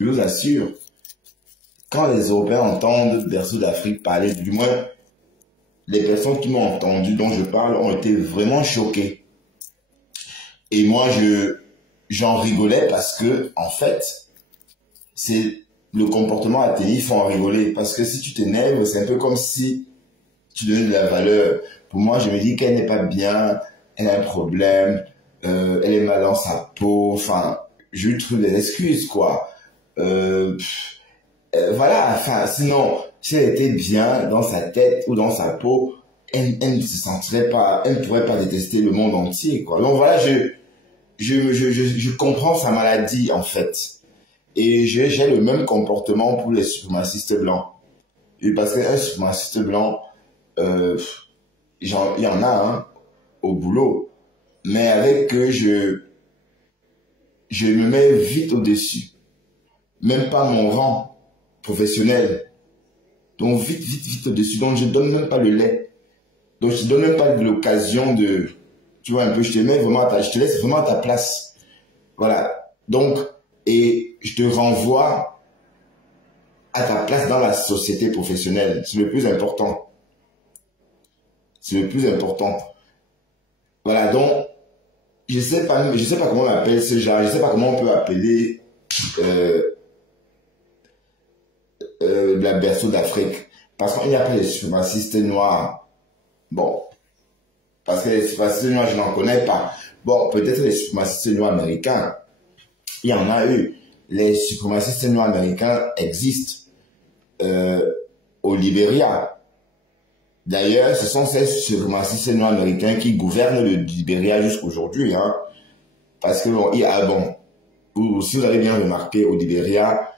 Je vous assure. Quand les Européens entendent Berceau d'Afrique parler, du moins, les personnes qui m'ont entendu, dont je parle, ont été vraiment choquées. Et moi, j'en rigolais parce que, en fait, c'est le comportement à tenir, il faut en rigoler. Parce que si tu t'énerves, c'est un peu comme si tu donnes de la valeur. Pour moi, je me dis qu'elle n'est pas bien, elle a un problème, elle est mal dans sa peau, enfin, je lui trouve des excuses, quoi. Voilà, enfin, sinon, si elle était bien dans sa tête ou dans sa peau, elle ne se sentirait pas, elle ne pourrait pas détester le monde entier, quoi. Donc voilà, je comprends sa maladie, en fait. Et j'ai le même comportement pour les suprémacistes blancs. Et parce qu'un suprémaciste blanc, il y en a, hein, au boulot. Mais avec eux, je me mets vite au-dessus. Même pas mon rang professionnel. Donc vite au-dessus. Donc je donne même pas le lait. Donc je te donne même pas l'occasion de, tu vois, un peu, je te laisse vraiment à ta place. Voilà. Donc, et je te renvoie à ta place dans la société professionnelle. C'est le plus important. C'est le plus important. Voilà, donc, je sais pas comment on appelle ce genre, je sais pas comment on peut appeler la berceau d'Afrique. Parce qu'il n'y a pas de suprémacistes noirs. Bon. Parce que les suprémacistes noirs, je n'en connais pas. Bon, peut-être les suprémacistes noirs américains. Il y en a eu. Les suprémacistes noirs américains existent au Libéria. D'ailleurs, ce sont ces suprémacistes noirs américains qui gouvernent le Libéria jusqu'aujourd'hui. Hein. Parce que, bon, si vous avez bien remarqué, au Libéria,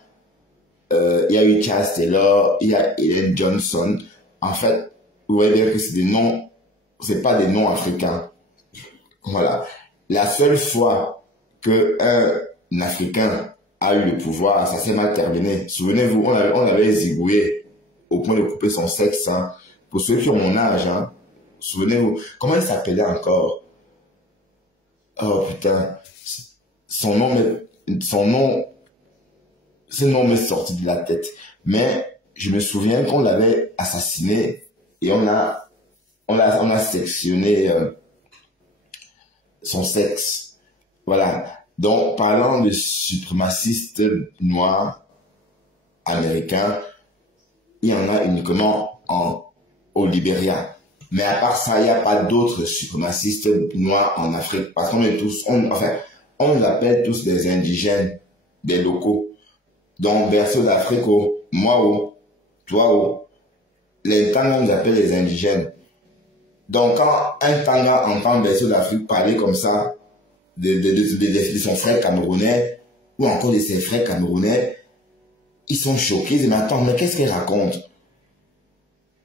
il y a eu Charles Taylor, il y a Ellen Johnson. En fait, vous voyez bien que c'est des noms, c'est pas des noms africains. Voilà. La seule fois qu'un Africain a eu le pouvoir, ça s'est mal terminé. Souvenez-vous, on l'avait zigouillé au point de couper son sexe. Hein. Pour ceux qui ont mon âge, hein, souvenez-vous, comment il s'appelait encore? Oh putain, ce nom m'est sorti de la tête. Mais je me souviens qu'on l'avait assassiné et on a sectionné son sexe. Voilà. Donc, parlant de suprémacistes noirs américains, il y en a uniquement au Libéria. Mais à part ça, il n'y a pas d'autres suprémacistes noirs en Afrique. Parce qu'on est tous, on nous appelle tous des indigènes, des locaux. Donc, berceau d'Afrique, moi, toi, les Tangas nous appellent les indigènes. Donc, quand un Tanga entend berceau d'Afrique parler comme ça, de son frère camerounais, ou encore de ses frères camerounais, ils sont choqués, ils disent, mais attends, mais qu'est-ce qu'elle raconte?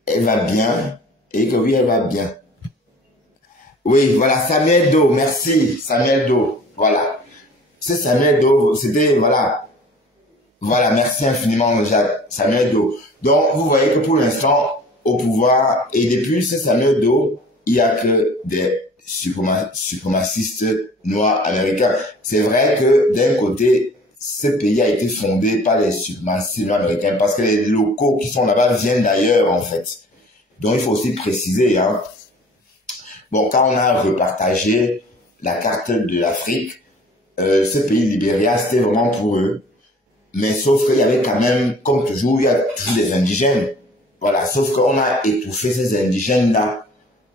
Elle va bien, et que oui, elle va bien. Oui, voilà, Samuel Do, merci, Samuel Do, voilà. C'est Samuel Do, c'était, voilà, merci infiniment, Jacques, Samuel Do. Donc, vous voyez que pour l'instant, au pouvoir, et depuis ce Samuel Do, il n'y a que des suprémacistes noirs américains. C'est vrai que d'un côté, ce pays a été fondé par les suprémacistes noirs américains parce que les locaux qui sont là-bas viennent d'ailleurs en fait. Donc il faut aussi préciser. Hein. Bon, quand on a repartagé la carte de l'Afrique, ce pays Libéria, c'était vraiment pour eux. Mais sauf qu'il y avait quand même, comme toujours, il y a toujours des indigènes. Voilà, sauf qu'on a étouffé ces indigènes-là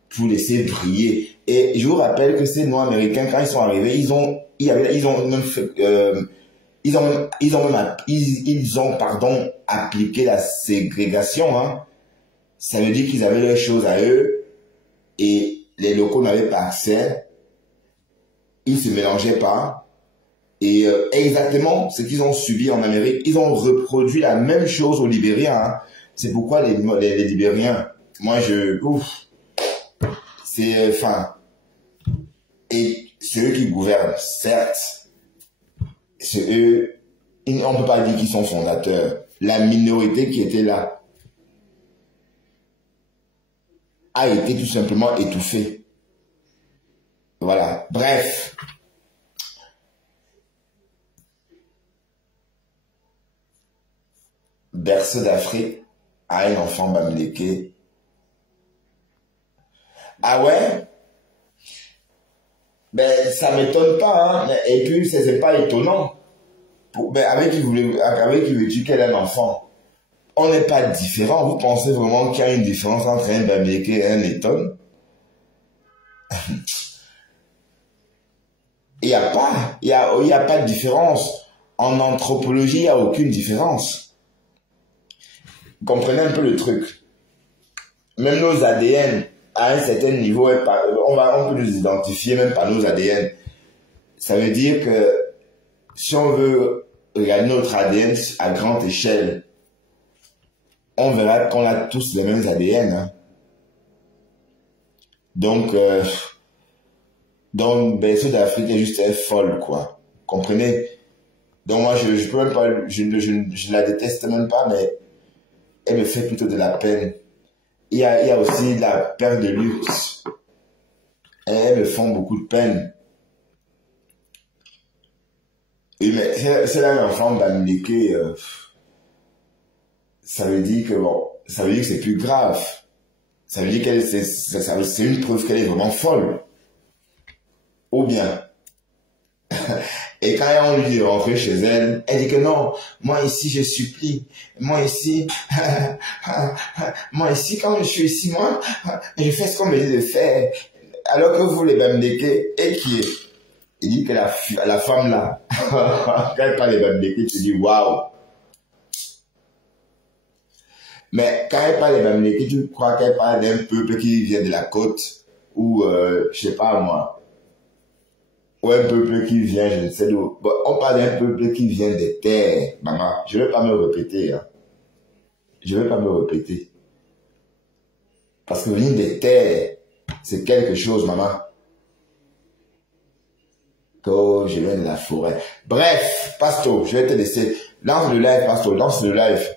pour laisser briller. Et je vous rappelle que ces Noirs américains, quand ils sont arrivés, ils ont appliqué la ségrégation. Hein. Ça veut dire qu'ils avaient leurs choses à eux et les locaux n'avaient pas accès. Ils se mélangeaient pas. Et exactement ce qu'ils ont subi en Amérique, ils ont reproduit la même chose au Libéria. Hein. C'est pourquoi les Libériens, moi c'est, enfin, et c'est eux qui gouvernent, certes, c'est eux, on ne peut pas dire qu'ils sont fondateurs. La minorité qui était là a été tout simplement étouffée. Voilà, bref. Berceau d'Afrique a un enfant bamileke. Ah ouais? Ben, ça m'étonne pas, hein. Et puis, c'est pas étonnant. Ben, avec qui veux-tu qu'elle ait un enfant? On n'est pas différent. Vous pensez vraiment qu'il y a une différence entre un bamileke et un Letton? Il n'y a pas, il y a pas de différence. En anthropologie, il n'y a aucune différence. Vous comprenez un peu le truc. Même nos ADN, à un certain niveau, on peut nous identifier même par nos ADN. Ça veut dire que si on veut regarder notre ADN à grande échelle, on verra qu'on a tous les mêmes ADN. Hein. Donc, Berceau d'Afrique est juste folle, quoi. Comprenez? Donc moi, je peux même pas, je la déteste même pas, mais elle me fait plutôt de la peine. Il y a aussi la perte de luxe. Elles me font beaucoup de peine. Oui, mais c'est là l'enfant d'Amnéqué, ça veut dire que bon, ça veut dire que c'est plus grave. Ça veut dire qu'elle, c'est une preuve qu'elle est vraiment folle. Ou bien. Et quand on lui dit de rentrer chez elle, elle dit que non, moi ici je supplie, moi ici, quand je suis ici, moi, je fais ce qu'on me dit de faire. Alors que vous les Bamdeke, et qui est? Il dit que la femme là, quand elle parle des Bamdeke, tu dis waouh. Mais quand elle parle des Bamdeke, tu crois qu'elle parle d'un peuple qui vient de la côte, ou je sais pas moi. Ou un peuple qui vient, je ne sais d'où. Bon, on parle d'un peuple qui vient des terres, maman. Je ne vais pas me répéter. Hein. Je ne vais pas me répéter. Parce que venir des terres, c'est quelque chose, maman. Oh, je viens de la forêt. Bref, Pasto, je vais te laisser. Lance le live, Pasto, lance le live.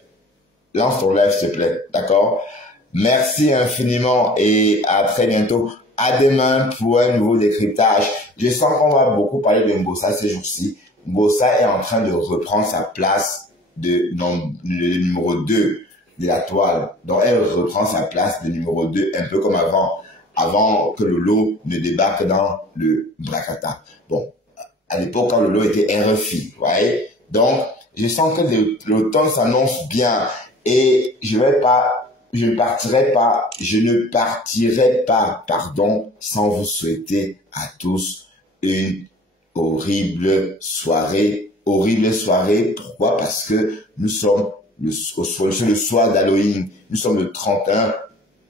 Lance ton live, s'il te plaît. D'accord? Merci infiniment et à très bientôt. À demain pour un nouveau décryptage. Je sens qu'on va beaucoup parler de Mbossa ces jours-ci. Mbossa est en train de reprendre sa place de numéro 2 de la toile. Donc elle reprend sa place de numéro 2, un peu comme avant que Lolo ne débarque dans le Bracata. Bon, à l'époque quand Lolo était RFI, vous voyez. Donc je sens que l'automne s'annonce bien et je ne partirai pas, pardon, sans vous souhaiter à tous une horrible soirée. Horrible soirée, pourquoi? Parce que nous sommes le soir d'Halloween. Nous sommes le 31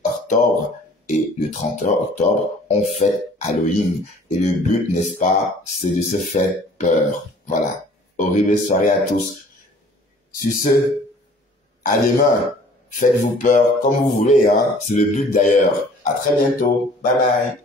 octobre et le 31 octobre, on fête Halloween. Et le but, n'est-ce pas, c'est de se faire peur. Voilà. Horrible soirée à tous. Sur ce, à demain. Faites-vous peur comme vous voulez, hein. C'est le but d'ailleurs. À très bientôt. Bye bye.